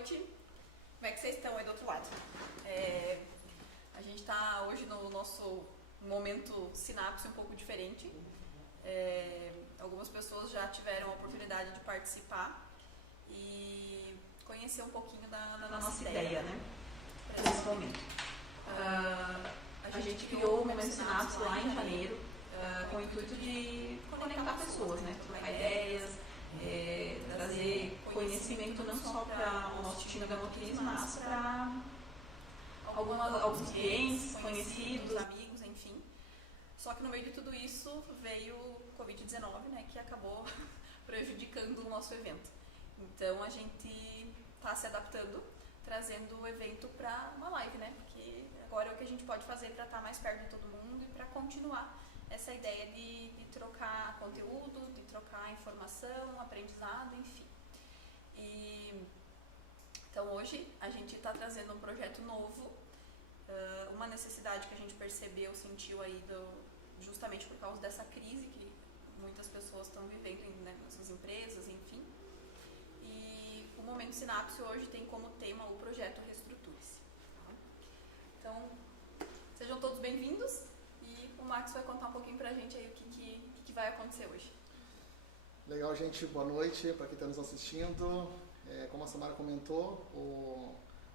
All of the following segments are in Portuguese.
noite. Como é que vocês estão aí do outro lado? A gente está hoje no nosso momento sinapse um pouco diferente. Algumas pessoas já tiveram a oportunidade de participar e conhecer um pouquinho da nossa ideia, né? Principalmente. A gente criou o Momento Sinapse lá em janeiro com o intuito de conectar pessoas, né? Trocar ideias, trazer conhecimento não só para o nosso time da Motriz, mas para alguns clientes, conhecidos, amigos, enfim. Só que no meio de tudo isso veio o Covid-19, né, que acabou prejudicando o nosso evento. Então a gente está se adaptando, trazendo o evento para uma live, né, porque agora é o que a gente pode fazer para estar mais perto de todo mundo e para continuar essa ideia de trocar conteúdo, de trocar informação, aprendizado, enfim. Então hoje a gente está trazendo um projeto novo, uma necessidade que a gente percebeu, sentiu aí justamente por causa dessa crise que muitas pessoas estão vivendo, né, nas suas empresas, enfim. E o Momento Sinapse hoje tem como tema o projeto Reestruture-se. Tá? Então, sejam todos bem-vindos e o Max vai contar um pouquinho pra gente aí o que vai acontecer hoje. Legal, gente. Boa noite para quem está nos assistindo. Como a Samara comentou,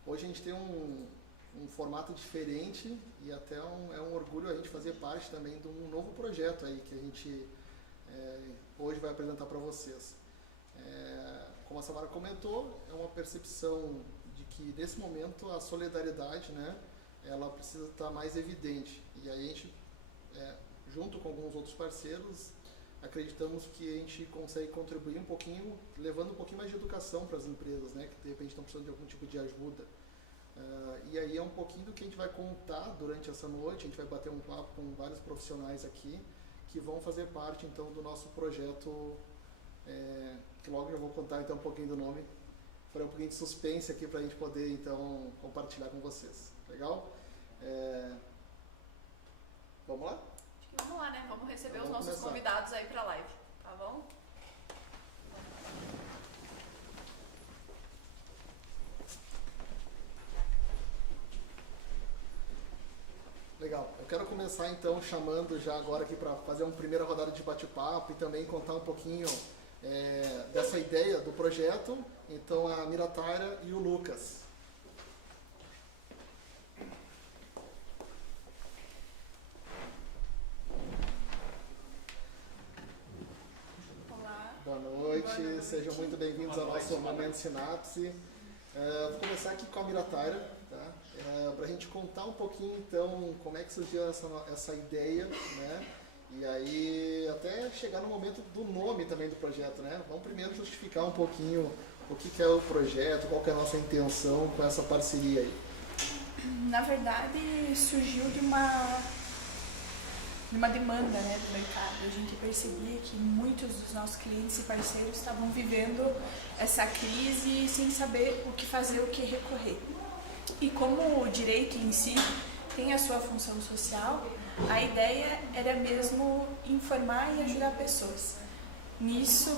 hoje a gente tem um formato diferente e até é um orgulho a gente fazer parte também de um novo projeto aí que a gente hoje vai apresentar para vocês. Como a Samara comentou, é uma percepção de que nesse momento a solidariedade, né, ela precisa estar mais evidente. E aí a gente, junto com alguns outros parceiros, acreditamos que a gente consegue contribuir um pouquinho, levando um pouquinho mais de educação para as empresas, né, que de repente estão precisando de algum tipo de ajuda. E aí é um pouquinho do que a gente vai contar durante essa noite. A gente vai bater um papo com vários profissionais aqui que vão fazer parte então do nosso projeto, que logo eu vou contar então um pouquinho do nome, para um pouquinho de suspense aqui para a gente poder então compartilhar com vocês. Legal? Vamos lá? Acho que vamos lá, né? Vamos receber então, os nossos convidados aí para a live, tá bom? Legal. Eu quero começar então chamando já agora aqui para fazer uma primeira rodada de bate-papo e também contar um pouquinho dessa ideia do projeto. Então a Mirataira e o Lucas. Olá. Boa noite, sejam muito bem-vindos ao nosso Momento Sinapse. Vou começar aqui com a Mirataira, tá? Para a gente contar um pouquinho então como é que surgiu essa ideia, né? E aí até chegar no momento do nome também do projeto, né? Vamos primeiro justificar um pouquinho o que é o projeto, qual que é a nossa intenção com essa parceria aí. Na verdade surgiu de uma demanda, né, do mercado. A gente percebia que muitos dos nossos clientes e parceiros estavam vivendo essa crise sem saber o que fazer, o que recorrer. E como o direito em si tem a sua função social, a ideia era mesmo informar e ajudar pessoas. Nisso,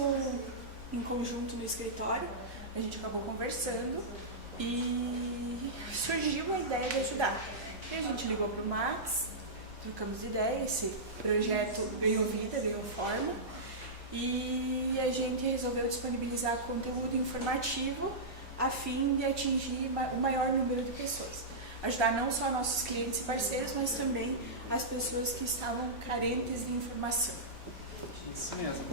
em conjunto no escritório, a gente acabou conversando e surgiu a ideia de ajudar. E a gente ligou para o Max, trocamos ideia, esse projeto ganhou vida, ganhou forma e a gente resolveu disponibilizar conteúdo informativo a fim de atingir o maior número de pessoas. Ajudar não só nossos clientes e parceiros, mas também as pessoas que estavam carentes de informação. Isso mesmo.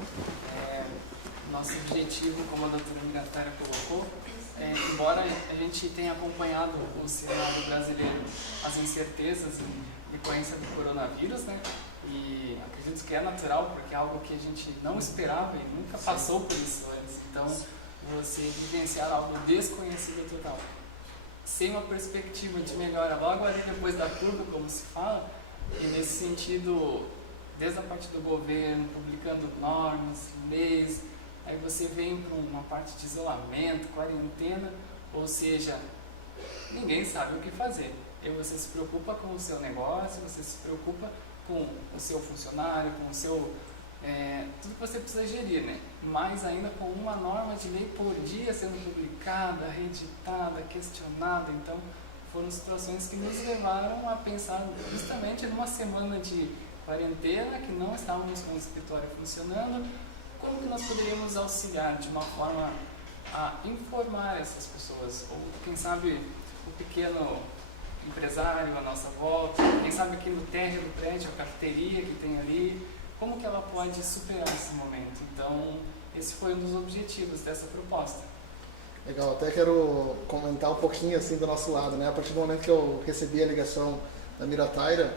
Nosso objetivo, como a doutora Mirataira colocou, embora a gente tenha acompanhado o cenário brasileiro, as incertezas em decorrência do coronavírus, né? E acredito que é natural, porque é algo que a gente não esperava e nunca passou por isso antes. Então, você vivenciar algo desconhecido total, sem uma perspectiva de melhora logo ali depois da curva, como se fala, e nesse sentido, desde a parte do governo, publicando normas, leis, aí você vem para uma parte de isolamento, quarentena, ou seja, ninguém sabe o que fazer. E você se preocupa com o seu negócio, você se preocupa com o seu funcionário, com o seu tudo que você precisa gerir, né? Mais ainda com uma norma de lei por dia sendo publicada, reeditada, questionada. Então, foram situações que nos levaram a pensar justamente numa semana de quarentena, que não estávamos com o escritório funcionando, como que nós poderíamos auxiliar de uma forma a informar essas pessoas, ou quem sabe o pequeno empresário à nossa volta, quem sabe aqui no térreo do prédio, a cafeteria que tem ali, como que ela pode superar esse momento. Então, esse foi um dos objetivos dessa proposta. Legal, até quero comentar um pouquinho assim do nosso lado, né? A partir do momento que eu recebi a ligação da Mirataira,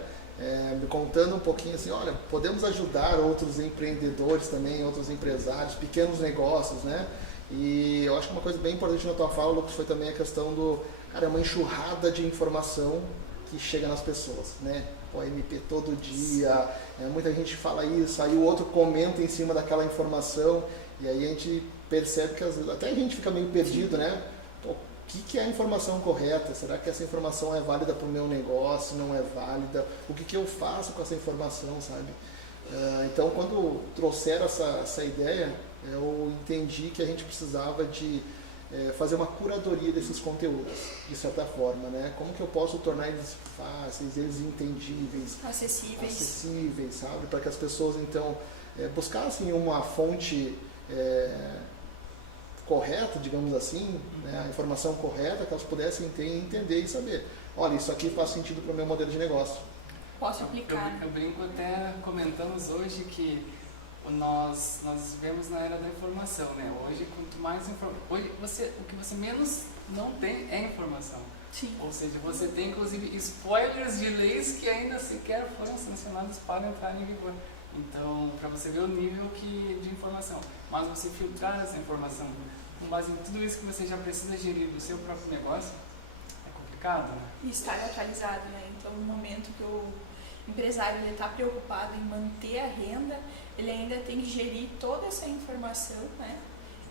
me contando um pouquinho assim, olha, podemos ajudar outros empreendedores também, outros empresários, pequenos negócios, né? E eu acho que uma coisa bem importante na tua fala, Lucas, foi também a questão do, cara, é uma enxurrada de informação que chega nas pessoas, né? O MP todo dia, muita gente fala isso, aí o outro comenta em cima daquela informação, e aí a gente percebe que até a gente fica meio perdido, né? O que é a informação correta? Será que essa informação é válida para o meu negócio? Não é válida? O que eu faço com essa informação, sabe? Então, quando trouxeram essa ideia, eu entendi que a gente precisava de fazer uma curadoria desses conteúdos, de certa forma, né? Como que eu posso tornar eles fáceis, eles entendíveis, acessíveis, sabe? Para que as pessoas, então, buscassem uma fonte correta, digamos assim, né? A informação correta, que elas pudessem entender e saber, olha, isso aqui faz sentido para o meu modelo de negócio. Posso aplicar. Eu brinco, até comentamos hoje que nós vivemos na era da informação, né? Hoje, quanto mais informação, o que você menos não tem é informação. Sim. Ou seja, você tem inclusive spoilers de leis que ainda sequer foram sancionadas para entrar em vigor. Então, para você ver o nível de informação. Mas você filtrar essa informação com base em tudo isso que você já precisa gerir do seu próprio negócio, é complicado, né? E estar atualizado, né? Então, no momento que o empresário está preocupado em manter a renda, ele ainda tem que gerir toda essa informação, né?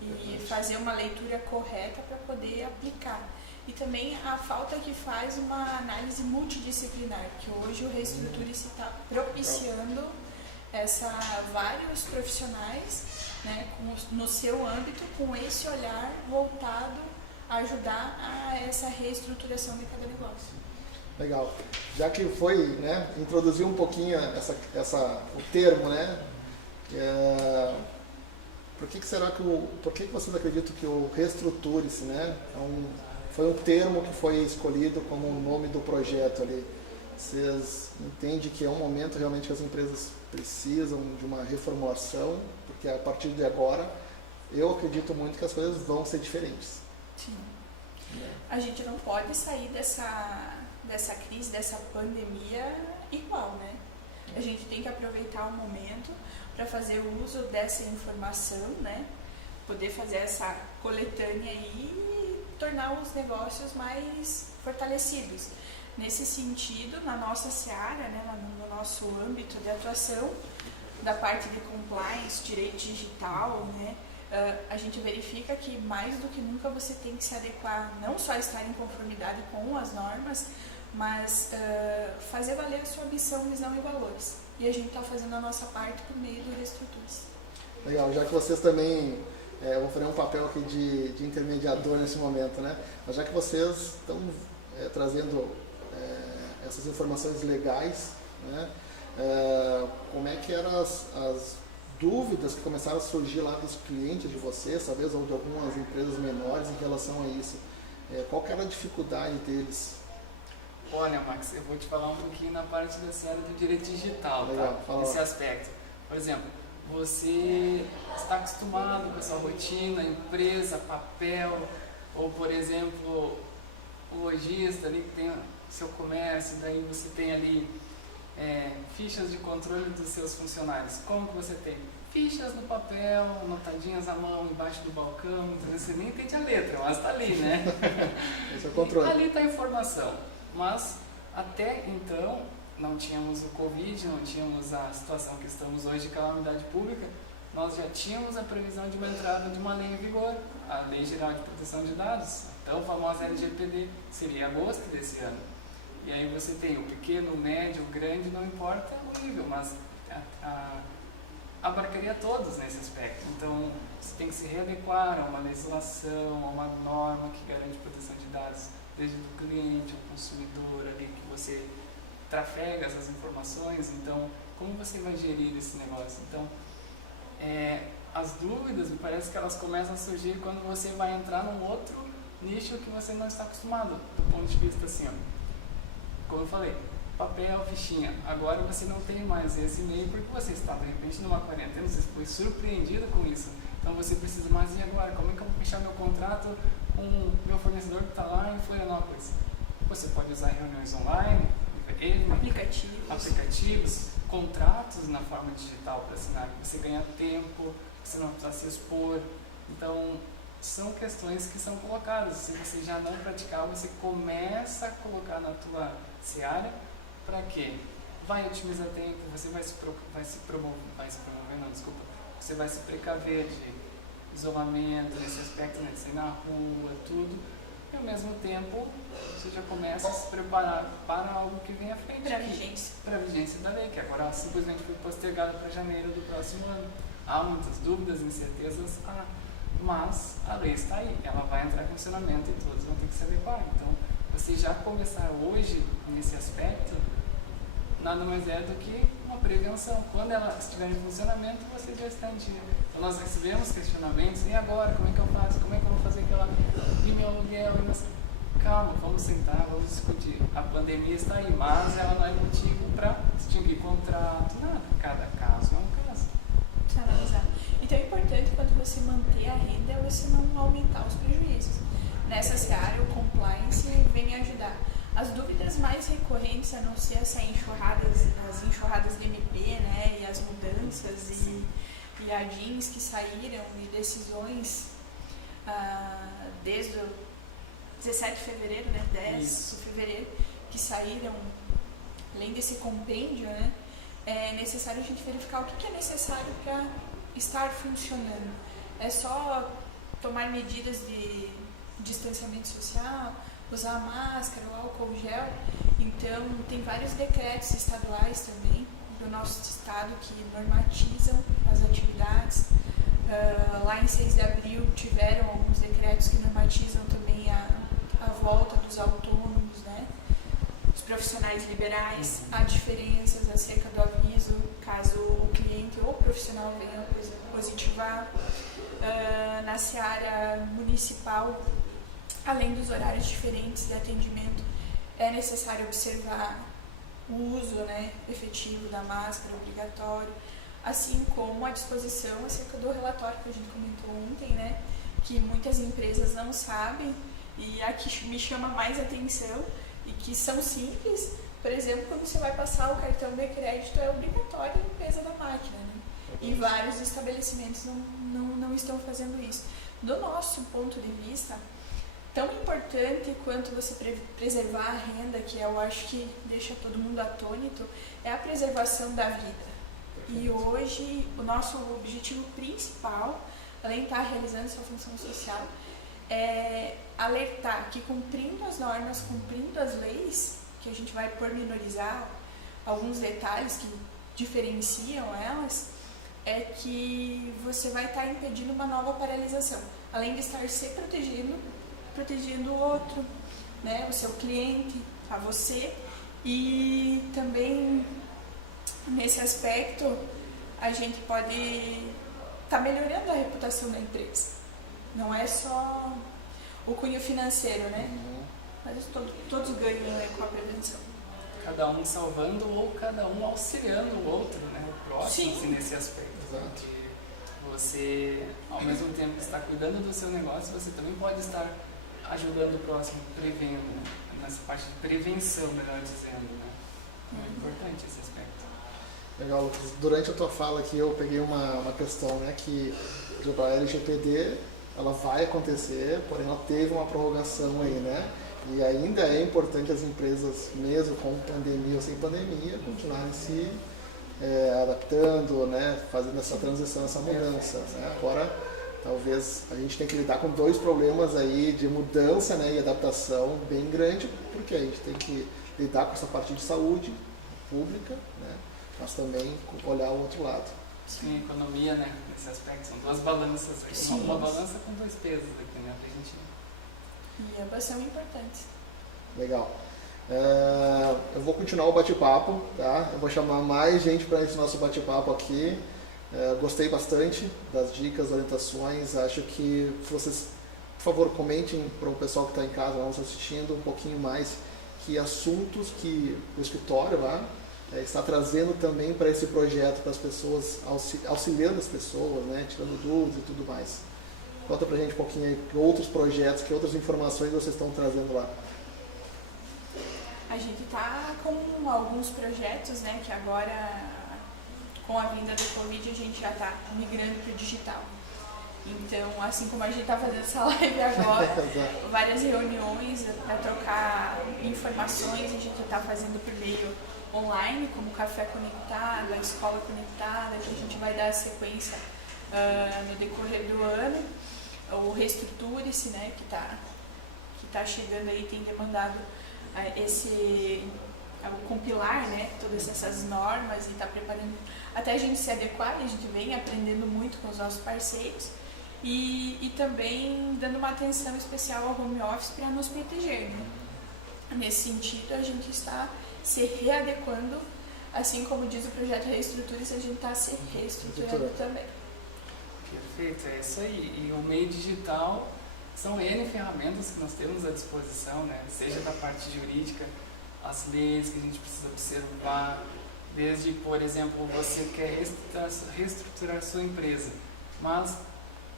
E fazer uma leitura correta para poder aplicar. E também a falta que faz uma análise multidisciplinar, que hoje o Reestruturice está propiciando vários profissionais, né, no seu âmbito, com esse olhar voltado a ajudar a essa reestruturação de cada negócio. Legal. Já que foi, né, introduzir um pouquinho o termo, né? Por que vocês acreditam que o Reestruturice, né, foi um termo que foi escolhido como o nome do projeto ali? Vocês entendem que é um momento realmente que as empresas precisam de uma reformulação, porque a partir de agora eu acredito muito que as coisas vão ser diferentes. Sim. A gente não pode sair dessa crise, dessa pandemia igual, né? A gente tem que aproveitar o momento para fazer uso dessa informação, né? Poder fazer essa coletânea e tornar os negócios mais fortalecidos. Nesse sentido, na nossa seara, né, no nosso âmbito de atuação, da parte de compliance, direito digital, né, a gente verifica que mais do que nunca você tem que se adequar, não só estar em conformidade com as normas, mas fazer valer a sua missão, visão e valores. E a gente está fazendo a nossa parte por meio do Reestruturice. Legal, já que vocês também vão fazer um papel aqui de intermediador nesse momento, né? Mas já que vocês estão trazendo essas informações legais, né? Como é que eram as dúvidas que começaram a surgir lá dos clientes de vocês, talvez, ou de algumas empresas menores em relação a isso? Qual que era a dificuldade deles? Olha, Max, eu vou te falar um pouquinho na parte da área do direito digital, legal, tá? Nesse aspecto. Por exemplo, você está acostumado com a sua rotina, empresa, papel, ou, por exemplo, o lojista ali que tem seu comércio, daí você tem ali fichas de controle dos seus funcionários. Como que você tem? Fichas no papel, anotadinhas à mão, embaixo do balcão, então você nem entende a letra, mas está ali, né? Esse é o controle. Ali está a informação. Mas até então não tínhamos o Covid, não tínhamos a situação que estamos hoje de calamidade pública, nós já tínhamos a previsão de uma entrada de uma lei em vigor, a Lei Geral de Proteção de Dados, a tão famosa LGPD, seria em agosto desse ano. E aí você tem o pequeno, o médio, o grande, não importa o nível, mas abarcaria todos nesse aspecto. Então, você tem que se readequar a uma legislação, a uma norma que garante proteção de dados, desde o cliente, o consumidor, ali que você trafega essas informações. Então, como você vai gerir esse negócio? Então, as dúvidas, me parece que elas começam a surgir quando você vai entrar num outro nicho que você não está acostumado, do ponto de vista assim, ó, como eu falei, papel, fichinha. Agora você não tem mais esse e-mail porque você está, de repente, numa quarentena, você foi surpreendido com isso. Então você precisa mais de agora. Como é que eu vou fechar meu contrato com o meu fornecedor que está lá em Florianópolis? Você pode usar reuniões online, aplicativos, contratos na forma digital para assinar. Você ganha tempo, você não precisa se expor. Então, são questões que são colocadas. Se você já não praticar, você começa a colocar na tua seara. Para quê? Vai otimizar tempo, você vai se promover, não, desculpa. Você vai se precaver de isolamento, nesse aspecto, né, de sair na rua, tudo. E ao mesmo tempo, você já começa a se preparar para algo que vem à frente. Para a vigência. Para a vigência da lei, que agora simplesmente foi postergada para janeiro do próximo ano. Há muitas dúvidas, incertezas, mas a lei está aí, ela vai entrar em funcionamento e todos vão ter que se adequar. Então, você já começar hoje nesse aspecto, nada mais é do que uma prevenção. Quando ela estiver em funcionamento, você já está em dia. Então, nós recebemos questionamentos, e agora, como é que eu faço? Como é que eu vou fazer aquela e meu aluguel? Calma, vamos sentar, vamos discutir. A pandemia está aí, mas ela não é motivo para extinguir contrato, nada. Cada caso é um caso. Precisa analisar. Então é importante, quando você manter a renda, é você não aumentar os prejuízos. Nessa seara, o compliance vem ajudar. As dúvidas mais recorrentes, a não ser as enxurradas de MP, né, e as mudanças e ADINs que saíram e decisões desde o 17 de fevereiro, né, 10 de fevereiro, que saíram, além desse compêndio, né, é necessário a gente verificar o que é necessário para estar funcionando. É só tomar medidas de distanciamento social, usar máscara, o álcool gel. Então, tem vários decretos estaduais também do nosso estado que normatizam as atividades. Lá em 6 de abril tiveram alguns decretos que normatizam também a volta dos autônomos, né? Os profissionais liberais, há diferenças acerca do aviso, caso o cliente ou o profissional venha positivar. Na seara municipal, além dos horários diferentes de atendimento, é necessário observar o uso, né, efetivo da máscara obrigatório, assim como a disposição acerca do relatório que a gente comentou ontem, né, que muitas empresas não sabem e a que me chama mais atenção e que são simples. Por exemplo, quando você vai passar o cartão de crédito, é obrigatório a limpeza da máquina, né? E vários estabelecimentos não estão fazendo isso. Do nosso ponto de vista, tão importante quanto você preservar a renda, que eu acho que deixa todo mundo atônito, é a preservação da vida. E hoje, o nosso objetivo principal, além de estar realizando essa função social, é alertar que, cumprindo as normas, cumprindo as leis, que a gente vai pormenorizar alguns detalhes que diferenciam elas, é que você vai estar impedindo uma nova paralisação. Além de estar se protegendo o outro, né, o seu cliente, a você. E também, nesse aspecto, a gente pode estar melhorando a reputação da empresa. Não é só o cunho financeiro, né? Mas todos ganham, né, com a prevenção. Cada um salvando ou cada um auxiliando o outro, né? O próximo, assim, nesse aspecto. Exato. Você, ao mesmo tempo que está cuidando do seu negócio, você também pode estar ajudando o próximo, prevendo, né? Nessa parte de prevenção, melhor dizendo, né? É importante esse aspecto. Legal, Lucas. Durante a tua fala aqui, eu peguei uma questão, né, que a LGPD, ela vai acontecer, porém ela teve uma prorrogação aí, né? E ainda é importante as empresas, mesmo com pandemia ou sem pandemia, continuarem se adaptando, né, fazendo essa transição, essa mudança. Né? Agora, talvez a gente tenha que lidar com dois problemas aí de mudança, né, e adaptação bem grande, porque a gente tem que lidar com essa parte de saúde pública, né, mas também olhar o outro lado. tem economia, né, nesse aspecto. São duas balanças aqui. Sim. Uma balança com dois pesos aqui, né, pra gente... E ambas são importantes. Legal. Eu vou continuar o bate-papo, tá? Eu vou chamar mais gente para esse nosso bate-papo aqui. Gostei bastante das dicas, orientações. Acho que se vocês, por favor, comentem para o pessoal que está em casa, nos assistindo, um pouquinho mais que assuntos que o escritório lá está trazendo também para esse projeto, para as pessoas, auxiliando as pessoas, né? Tirando dúvidas e tudo mais. Conta pra gente um pouquinho aí que outros projetos, que outras informações vocês estão trazendo lá. A gente está com alguns projetos, né, que agora, com a vinda do Covid, a gente já está migrando para o digital. Então, assim como a gente está fazendo essa live agora, várias reuniões para trocar informações, a gente está fazendo por meio online, como o Café Conectado, a Escola Conectada, que a gente vai dar sequência no decorrer do ano. O Reestruture-se, né, que tá chegando aí, tem demandado o compilar, né, todas essas normas e está preparando até a gente se adequar. A gente vem aprendendo muito com os nossos parceiros e também dando uma atenção especial ao home office para nos proteger, né? Nesse sentido, a gente está se readequando, assim como diz o projeto Reestruture-se, a gente está se reestruturando também. Perfeito, é isso aí. E o meio digital são N ferramentas que nós temos à disposição, né? Seja da parte jurídica, as leis que a gente precisa observar, desde, por exemplo, você quer reestruturar sua empresa, mas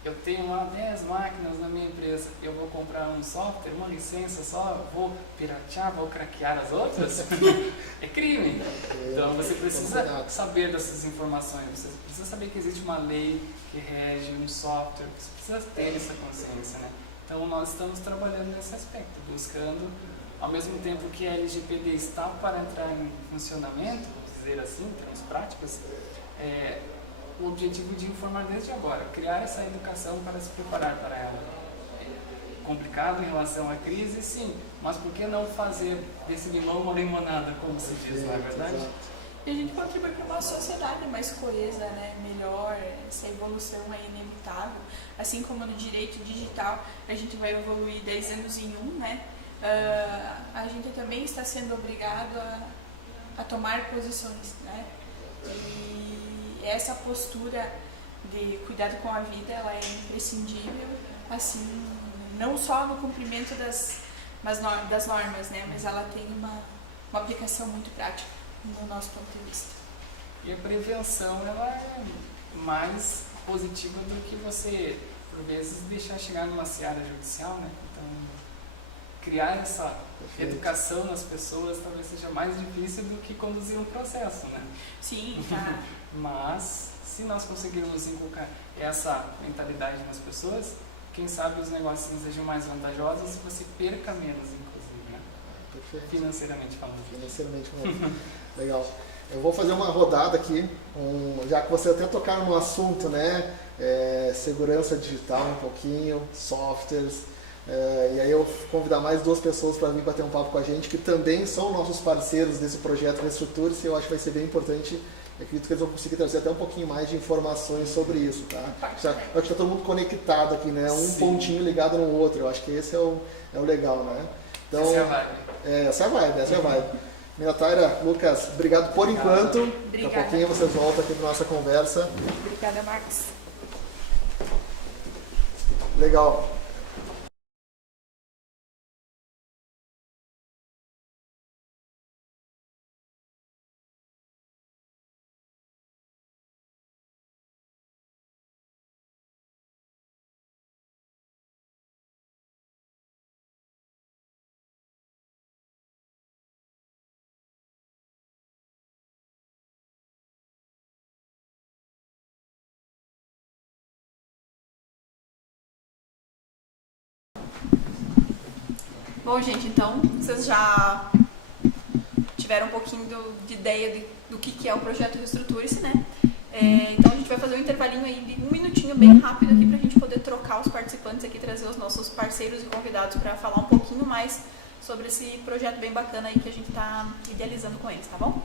eu tenho lá 10 máquinas na minha empresa, eu vou comprar um software, uma licença só, vou piratear, vou craquear as outras? É crime. Então você precisa saber dessas informações, você precisa saber que existe uma lei que rege um software, você precisa ter essa consciência, né? Então nós estamos trabalhando nesse aspecto, buscando, ao mesmo tempo que a LGPD está para entrar em funcionamento, vamos dizer assim, em termos práticos, o objetivo de informar desde agora, criar essa educação para se preparar para ela. É complicado em relação à crise, sim, mas por que não fazer desse limão uma limonada, como se diz, não é verdade? E a gente contribui para uma sociedade mais coesa, né, melhor, essa evolução é inevitável. Assim como no direito digital, a gente vai evoluir 10 anos em um, né? A gente também está sendo obrigado a tomar posições, né? E essa postura de cuidado com a vida, ela é imprescindível, assim, não só no cumprimento das normas, né, mas ela tem uma aplicação muito prática no nosso ponto de vista. E a prevenção, ela é mais positiva do que você, por vezes, deixar chegar numa seara judicial, né? Então, criar essa educação nas pessoas talvez seja mais difícil do que conduzir um processo, né? Sim, tá. Mas, se nós conseguirmos inculcar essa mentalidade nas pessoas, quem sabe os negócios sejam mais vantajosos e você perca menos, inclusive, né? Perfeito. Financeiramente falando. Financeiramente falando. Legal. Eu vou fazer uma rodada aqui, já que você até tocaram no assunto, né? Segurança digital um pouquinho, softwares. E aí eu vou convidar mais 2 pessoas para vir bater um papo com a gente, que também são nossos parceiros desse projeto Reestruture-se, e eu acho que vai ser bem importante. Eu acredito que eles vão conseguir trazer até um pouquinho mais de informações sobre isso, tá? Eu acho que está todo mundo conectado aqui, né? Um Sim. Pontinho ligado no outro. Eu acho que esse é o legal, né? Então, Essa é a vibe. essa é a vibe. Minha Taira, Lucas, obrigado por enquanto. Daqui a pouquinho vocês voltam aqui para nossa conversa. Obrigada, Marcos. Legal. Bom, gente, então vocês já tiveram um pouquinho de ideia do que é o projeto Reestruture-se, né? Então a gente vai fazer um intervalinho aí de 1 minutinho bem rápido aqui pra gente poder trocar os participantes aqui, trazer os nossos parceiros e convidados para falar um pouquinho mais sobre esse projeto bem bacana aí que a gente tá idealizando com eles, tá bom?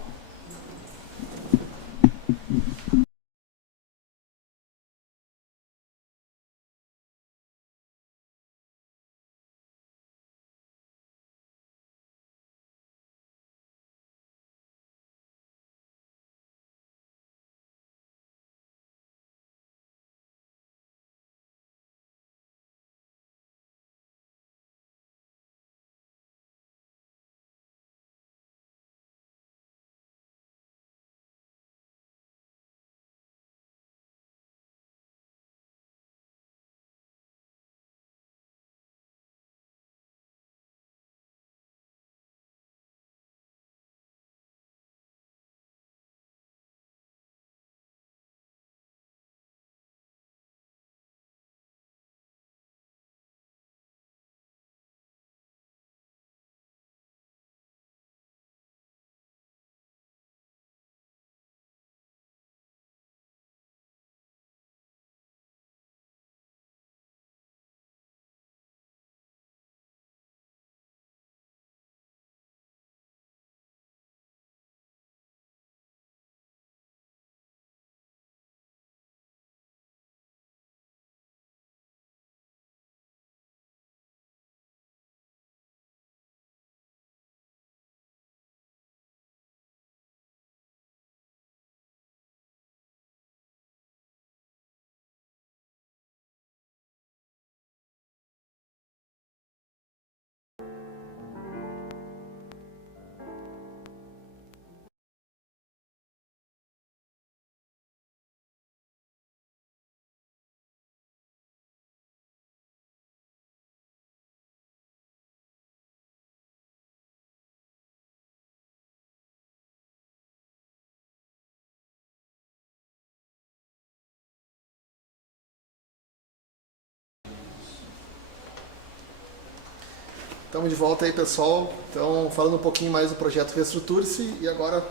Estamos de volta aí, pessoal. Então, falando um pouquinho mais do projeto Reestruture-se e agora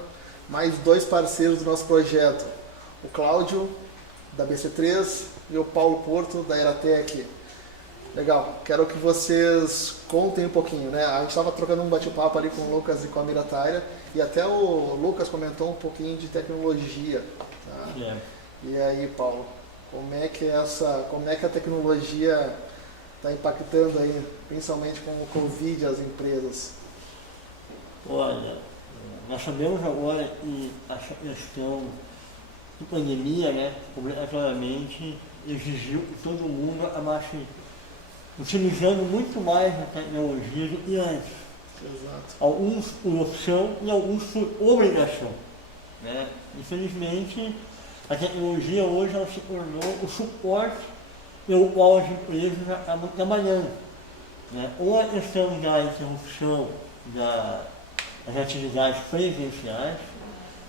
mais 2 parceiros do nosso projeto. O Cláudio, da BC3, e o Paulo Porto, da Eratec. Legal. Quero que vocês contem um pouquinho, né? A gente estava trocando um bate-papo ali com o Lucas e com a Mirataira e até o Lucas comentou um pouquinho de tecnologia. Tá? E aí, Paulo, como é que a tecnologia está impactando aí, principalmente com o Covid, as empresas? Olha, nós sabemos agora que essa questão de pandemia, né, obrigatoriamente exigiu que todo mundo acabasse utilizando muito mais a tecnologia do que antes. Exato. Alguns por opção e alguns por obrigação. Né? Infelizmente, a tecnologia hoje ela se tornou o suporte pelo qual as empresas acabam trabalhando. Né? Ou a questão da interrupção das atividades presenciais,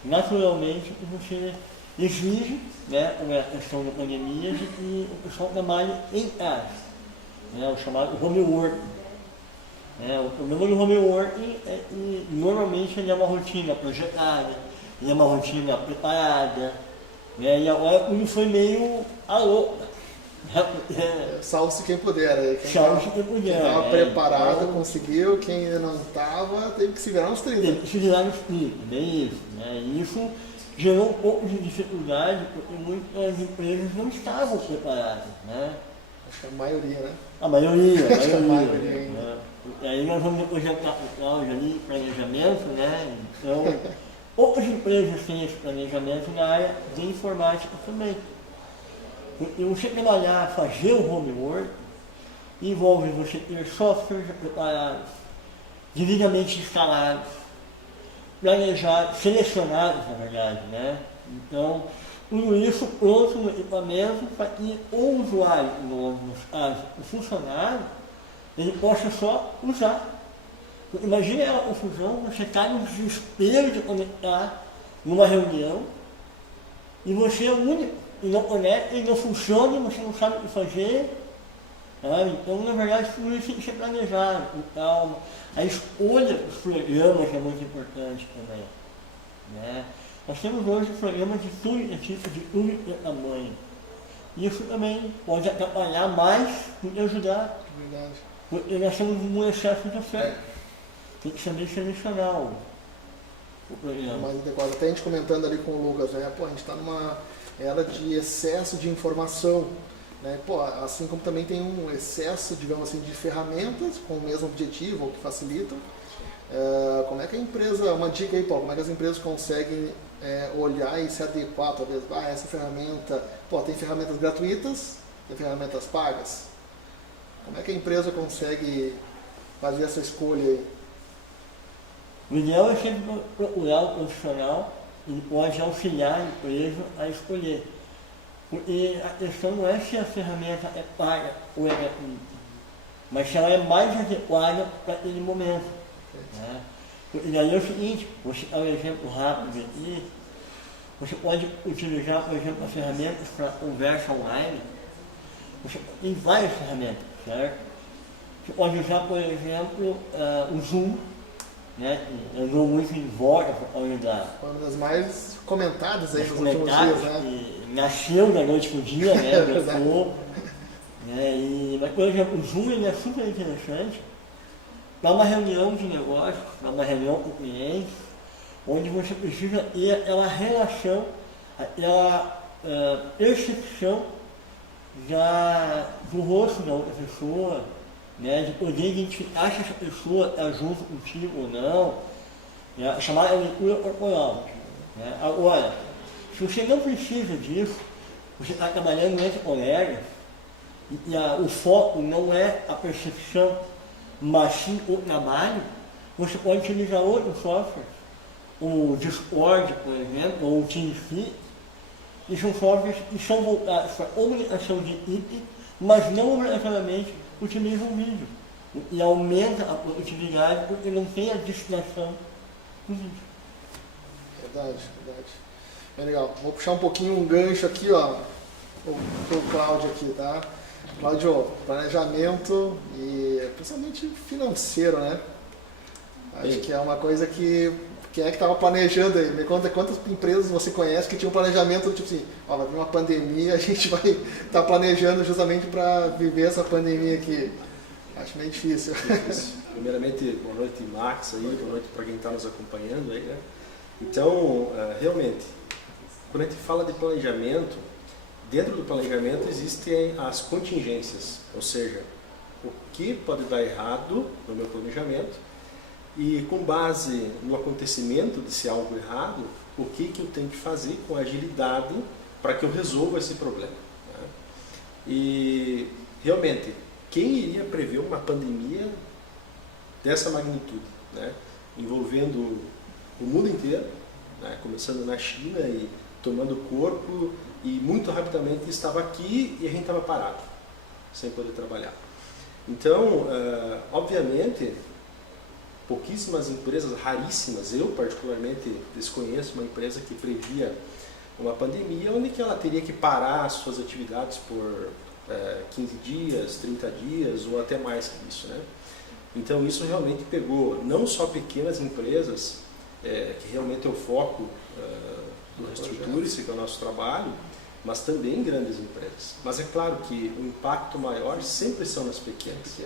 naturalmente você exige, né, a questão da pandemia de que o pessoal trabalhe em casa, né, o chamado home work. O problema do home work é que normalmente ele é uma rotina projetada, ele é uma rotina preparada, né, e agora tudo foi meio à louca. Salve-se quem puder. Quem estava preparado então, conseguiu, quem ainda não estava teve que se virar nos 30. Teve que se virar nos 30, bem isso. Né? E isso gerou um pouco de dificuldade porque muitas empresas não estavam preparadas. Né? Acho que a maioria, né? A maioria. Acho que a maioria ainda. Né? E aí nós vamos depois entrar com o Cláudio ali, planejamento, né? Então, poucas empresas têm esse planejamento na área de informática também. Porque você trabalhar, fazer o homework, envolve você ter softwares preparados, devidamente instalados, planejados, selecionados, na verdade, né? Então, tudo isso pronto no equipamento para que o usuário, no caso, o funcionário, ele possa só usar. Imagina a confusão, você está no desespero de conectar numa reunião e você é o único. E não conecta, e não funciona, você não sabe o que fazer. Sabe? Então, na verdade, tudo isso tem que ser planejado, com calma. A escolha dos programas é muito importante também. Né? Nós temos hoje programas de tudo tipo, de tudo que é tamanho. Isso também pode atrapalhar mais do que ajudar. Verdade. Porque nós temos um excesso de oferta. Tem que saber selecionar o programa. Mais adequado. Até a gente comentando ali com o Lucas, né? Pô, a gente está numa era de excesso de informação, né? Pô, assim como também tem um excesso, digamos assim, de ferramentas com o mesmo objetivo ou que facilitam. Como é que a empresa, uma dica aí, Paulo, como é que as empresas conseguem olhar e se adequar, talvez, essa ferramenta, tem ferramentas gratuitas, tem ferramentas pagas. Como é que a empresa consegue fazer essa escolha aí? O ideal é sempre procurar o profissional. Ele pode auxiliar a empresa a escolher. Porque a questão não é se a ferramenta é paga ou é gratuita, mas se ela é mais adequada para aquele momento. Né? Porque daí é o seguinte, você dá um exemplo rápido aqui, você pode utilizar, por exemplo, as ferramentas para conversa online. Você tem várias ferramentas, certo? Você pode usar, por exemplo, o Zoom. Né? Andou muito em voga por causa da... Foi uma das mais comentadas aí nos últimos dias, né? Nasceu da noite pro dia, né? Mas, por exemplo, o Zoom ele é super interessante para uma reunião de negócios, para uma reunião com clientes, onde você precisa ter aquela relação, aquela percepção do rosto da outra pessoa, né, de poder identificar se essa pessoa está junto contigo ou não, né, chamada leitura corporal. Né. Agora, se você não precisa disso, você está trabalhando entre colegas, e o foco não é a percepção, mas sim o trabalho, você pode utilizar outros softwares, o Discord, por exemplo, ou o TeamSpeak, que são softwares que são voltados para comunicação de equipe, mas não obrigatoriamente utilizam o vídeo. E aumenta a produtividade porque não tem a distração do vídeo. Verdade. Bem legal. Vou puxar um pouquinho um gancho aqui, ó, pro Cláudio aqui, tá? Cláudio, planejamento e principalmente financeiro, né? Acho que é uma coisa que quem é que estava planejando aí? Me conta quantas empresas você conhece que tinham planejamento tipo assim, ó, vai vir uma pandemia, a gente vai estar planejando justamente para viver essa pandemia aqui. Acho meio difícil. Primeiramente, boa noite, Max, aí, boa noite para quem está nos acompanhando aí, né? Então, realmente, quando a gente fala de planejamento, dentro do planejamento existem as contingências, ou seja, o que pode dar errado no meu planejamento e com base no acontecimento de ser algo errado, o que eu tenho que fazer com agilidade para que eu resolva esse problema. Né? E realmente, quem iria prever uma pandemia dessa magnitude, né? Envolvendo o mundo inteiro, né? Começando na China e tomando corpo, e muito rapidamente estava aqui e a gente estava parado, sem poder trabalhar. Então, obviamente, pouquíssimas empresas, raríssimas, eu particularmente desconheço uma empresa que previa uma pandemia onde que ela teria que parar as suas atividades por 15 dias, 30 dias ou até mais que isso, né? Então isso realmente pegou não só pequenas empresas, que realmente é o foco do Reestruture-se, que é o nosso trabalho, mas também grandes empresas. Mas é claro que o impacto maior sempre são nas pequenas.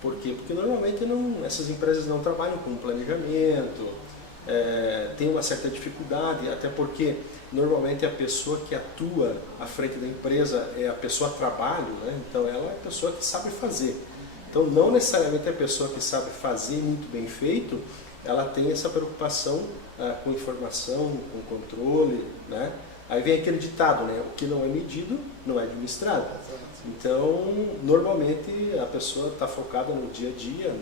Por quê? Porque normalmente essas empresas não trabalham com planejamento, tem uma certa dificuldade, até porque normalmente a pessoa que atua à frente da empresa é a pessoa a trabalho, né? Então ela é a pessoa que sabe fazer. Então não necessariamente a pessoa que sabe fazer muito bem feito, ela tem essa preocupação com informação, com controle, né? Aí vem aquele ditado, né? O que não é medido não é administrado. Então, normalmente a pessoa está focada no dia a dia,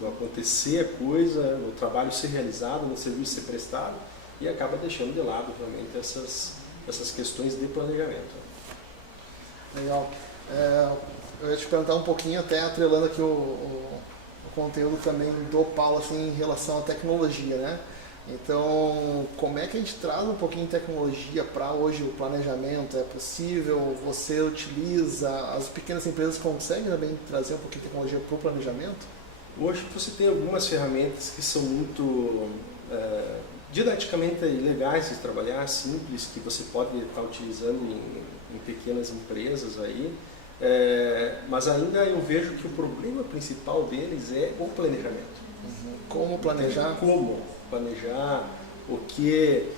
no acontecer a coisa, no trabalho ser realizado, no serviço ser prestado, e acaba deixando de lado realmente essas questões de planejamento. Legal. Eu ia te perguntar um pouquinho, até atrelando aqui o conteúdo também do Paulo assim, em relação à tecnologia, né? Então, como é que a gente traz um pouquinho de tecnologia para hoje o planejamento? É possível? Você utiliza? As pequenas empresas conseguem também trazer um pouquinho de tecnologia para o planejamento? Hoje você tem algumas ferramentas que são muito didaticamente legais de trabalhar, simples, que você pode estar utilizando em pequenas empresas aí, mas ainda eu vejo que o problema principal deles é o planejamento. Como planejar? Como planejar, o que...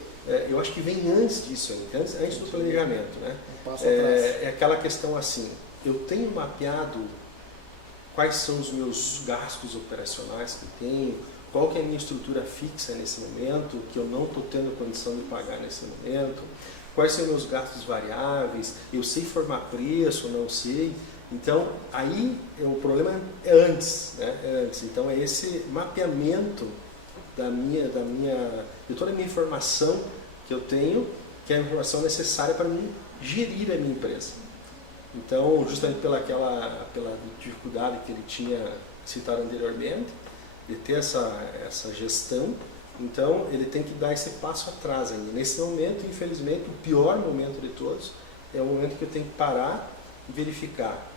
eu acho que vem antes disso, antes do planejamento, né? É aquela questão assim, eu tenho mapeado quais são os meus gastos operacionais que tenho, qual que é a minha estrutura fixa nesse momento, que eu não estou tendo condição de pagar nesse momento, quais são os meus gastos variáveis, eu sei formar preço, não sei. Então, aí o problema é antes, né? Então, é esse mapeamento de toda a minha informação que eu tenho, que é a informação necessária para mim gerir a minha empresa. Então, justamente pela dificuldade que ele tinha citado anteriormente, de ter essa gestão, então ele tem que dar esse passo atrás ainda. Nesse momento, infelizmente, o pior momento de todos é o momento que eu tenho que parar e verificar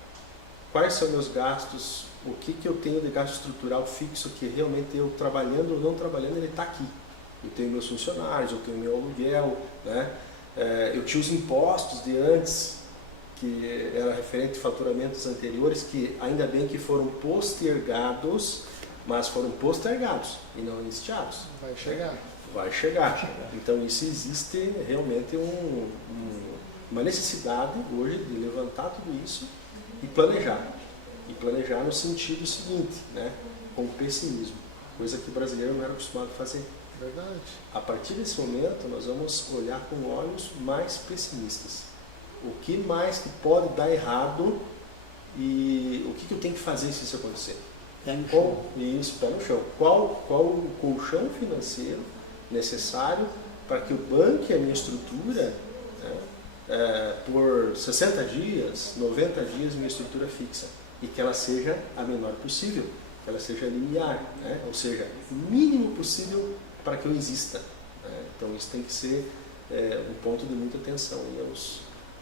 quais são meus gastos, o que eu tenho de gasto estrutural fixo, que realmente eu trabalhando ou não trabalhando, ele está aqui. Eu tenho meus funcionários, eu tenho meu aluguel, né? Eu tinha os impostos de antes, que era referente a faturamentos anteriores, que ainda bem que foram postergados, mas foram postergados e não iniciados. Vai chegar. Vai chegar. Então isso existe realmente uma necessidade hoje de levantar tudo isso e planejar. E planejar no sentido seguinte, né? Com pessimismo, coisa que o brasileiro não era acostumado a fazer. Verdade. A partir desse momento nós vamos olhar com olhos mais pessimistas. O que mais que pode dar errado e o que eu tenho que fazer se isso acontecer? Pé no chão. Isso, pé no chão. Qual o colchão financeiro necessário para que eu banque a minha estrutura, né, por 60 dias, 90 dias, minha estrutura fixa, e que ela seja a menor possível, que ela seja linear, né, ou seja, o mínimo possível para que eu exista. Né? Então isso tem que ser um ponto de muita atenção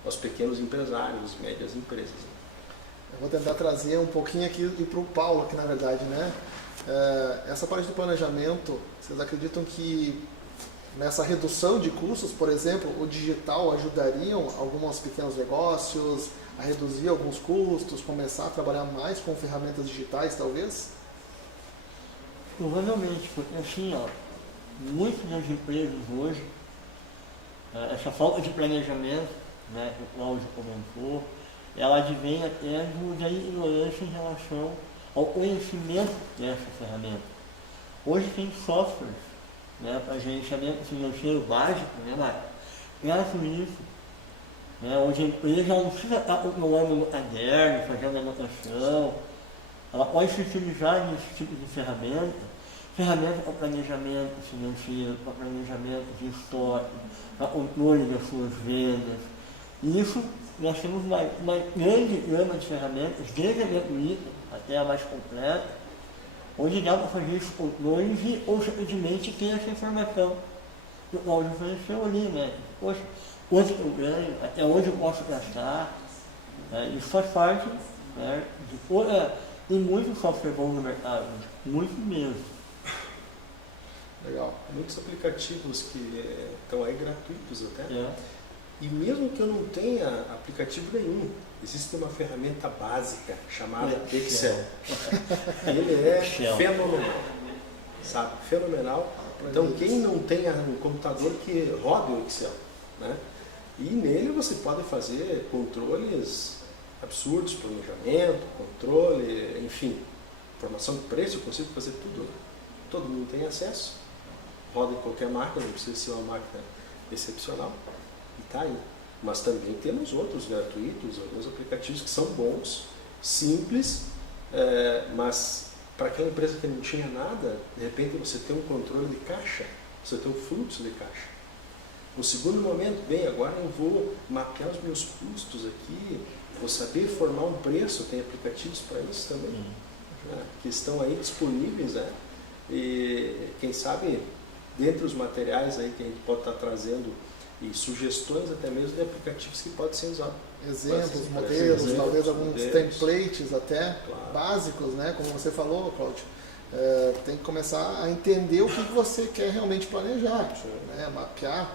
aos pequenos empresários, médias empresas. Eu vou tentar trazer um pouquinho aqui para o Paulo, aqui na verdade, né? Essa parte do planejamento, vocês acreditam que nessa redução de custos, por exemplo, o digital ajudariam alguns pequenos negócios a reduzir alguns custos, começar a trabalhar mais com ferramentas digitais, talvez? Provavelmente, porque assim, ó, muitas das empresas hoje, essa falta de planejamento, né, que o Cláudio comentou, ela advém até da ignorância em relação ao conhecimento dessa ferramenta. Hoje tem softwares, né, para gerenciamento financeiro básico, né, Marcos? Gratuito. Né, hoje a empresa não precisa estar controlando no caderno, fazendo anotação. Ela pode se utilizar desse tipo de ferramenta para planejamento financeiro, para planejamento de estoque, para controle das suas vendas. E isso, nós temos uma grande gama de ferramentas, desde a gratuita até a mais completa, onde dá para fazer esses controles e, consequentemente, ter essa informação que o Cláudio ofereceu ali, né? Poxa, quanto eu ganho, até onde eu posso gastar, né? Isso faz parte, né, de toda. Tem muito software bom no mercado, muito mesmo. Legal. Muitos aplicativos que estão aí gratuitos até. É. E mesmo que eu não tenha aplicativo nenhum, existe uma ferramenta básica chamada Excel. Ele é fenomenal, sabe? Fenomenal. Então quem não tem um computador que roda o Excel, né? E nele você pode fazer controles absurdos, planejamento, controle, enfim, informação de preço, eu consigo fazer tudo. Todo mundo tem acesso, roda em qualquer máquina, não precisa ser uma máquina excepcional, e tá aí. Mas também temos outros gratuitos, alguns aplicativos que são bons, simples, mas para aquela empresa que não tinha nada, de repente você tem um controle de caixa, você tem um fluxo de caixa. No segundo momento, bem, agora eu vou mapear os meus custos aqui, vou saber formar um preço, tem aplicativos para isso também, né, que estão aí disponíveis, né? E quem sabe, dentre os materiais aí que a gente pode estar trazendo e sugestões até mesmo de aplicativos que podem ser usados. Exemplos, modelos, talvez alguns templates até, básicos, né? Como você falou, Cláudio. Tem que começar a entender o que você quer realmente planejar, né? Mapear.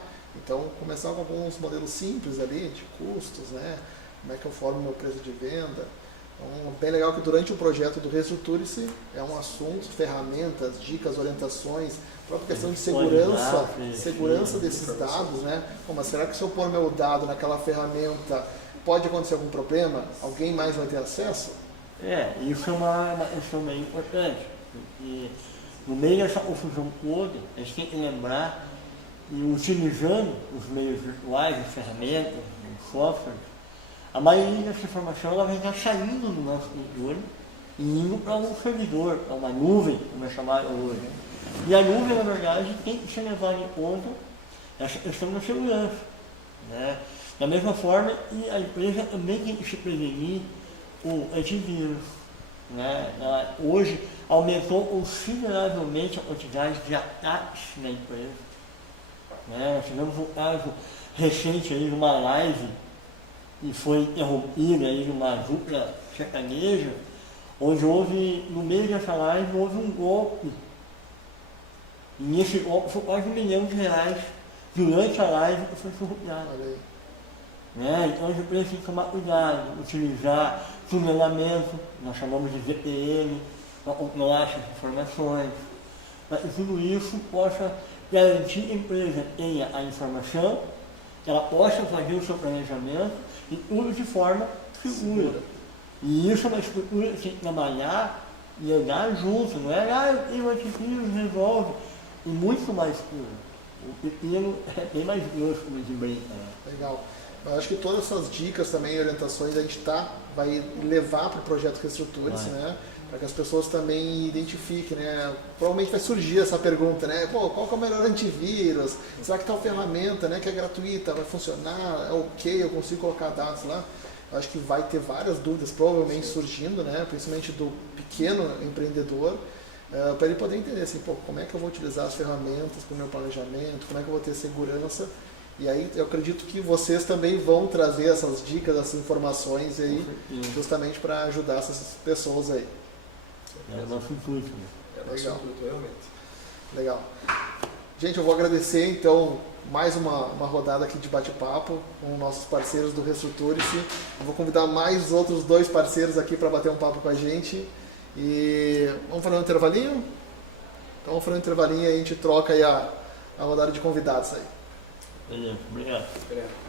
Então, começar com alguns modelos simples ali, de custos, né? Como é que eu formo meu preço de venda. Então, bem legal que durante o projeto do Reestruture-se é um assunto, ferramentas, dicas, orientações, a própria questão de segurança desses dados, né? Mas será que se eu pôr meu dado naquela ferramenta, pode acontecer algum problema? Alguém mais vai ter acesso? Isso é uma questão bem importante, porque no meio dessa confusão toda, a gente tem que lembrar que utilizando os meios virtuais, as ferramentas, os softwares, a maioria dessa informação ela vai estar saindo do nosso controle e indo para um servidor, para uma nuvem, como é chamado hoje. E a nuvem, na verdade, tem que ser levada em conta essa questão da segurança, né? Da mesma forma, e a empresa também tem que se prevenir o antivírus, né? Ela hoje aumentou consideravelmente a quantidade de ataques na empresa, né? Nós tivemos um caso recente aí numa live e foi interrompida aí numa dupla sertaneja, onde houve, no meio dessa live, houve um golpe. E nesse golpe foi quase R$1 milhão durante a live que foi surrupiado. Né? Então a gente precisa tomar cuidado, utilizar tunelamento, nós chamamos de VPN, para controlar essas informações, para que tudo isso possa garantir que a empresa tenha a informação, que ela possa fazer o seu planejamento e tudo de forma segura. E isso é uma estrutura que tem que trabalhar e andar junto, não é, eu tenho antivírus, resolve. E muito mais puro. O pepino é bem mais grosso, como de brinca. Legal. Eu acho que todas essas dicas também e orientações a gente vai levar para o projeto Reestruture-se, né? Para que as pessoas também identifiquem, né? Provavelmente vai surgir essa pergunta, né? Pô, qual que é o melhor antivírus? Será que tal ferramenta, né, que é gratuita, vai funcionar? É ok, eu consigo colocar dados lá? Eu acho que vai ter várias dúvidas provavelmente surgindo, né? Principalmente do pequeno empreendedor, para ele poder entender assim, pô, como é que eu vou utilizar as ferramentas para o meu planejamento, como é que eu vou ter segurança E aí eu acredito que vocês também vão trazer essas dicas, essas informações aí, justamente para ajudar essas pessoas aí. É o nosso intuito, né? É o nosso Legal. intuito, realmente. Legal. Gente, eu vou agradecer então mais uma rodada aqui de bate-papo com nossos parceiros do Reestruture-se. Eu vou convidar mais outros 2 parceiros aqui para bater um papo com a gente. E vamos fazer um intervalinho? Então vamos fazer um intervalinho e a gente troca aí a rodada de convidados aí. Beleza, obrigado. Obrigado.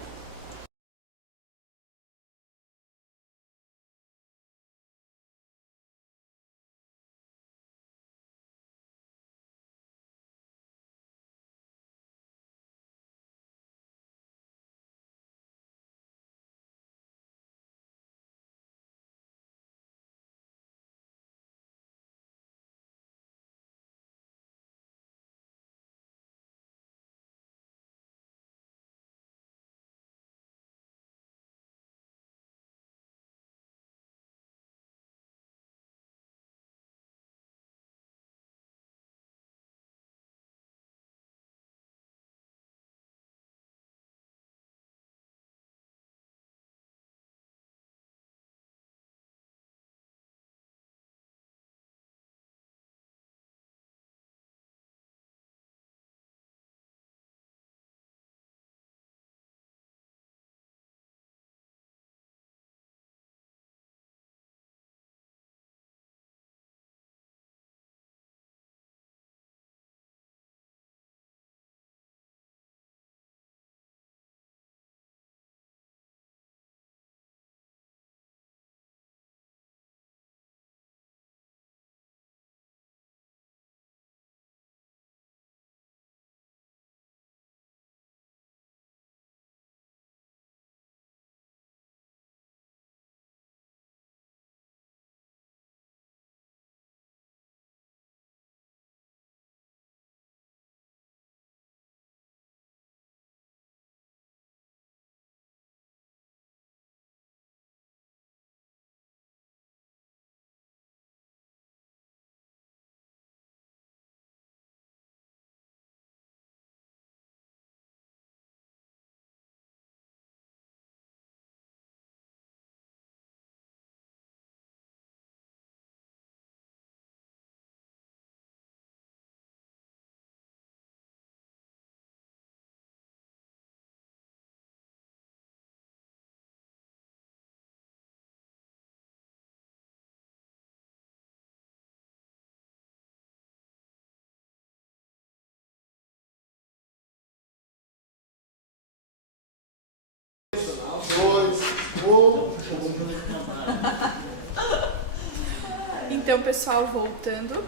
Então, pessoal, voltando,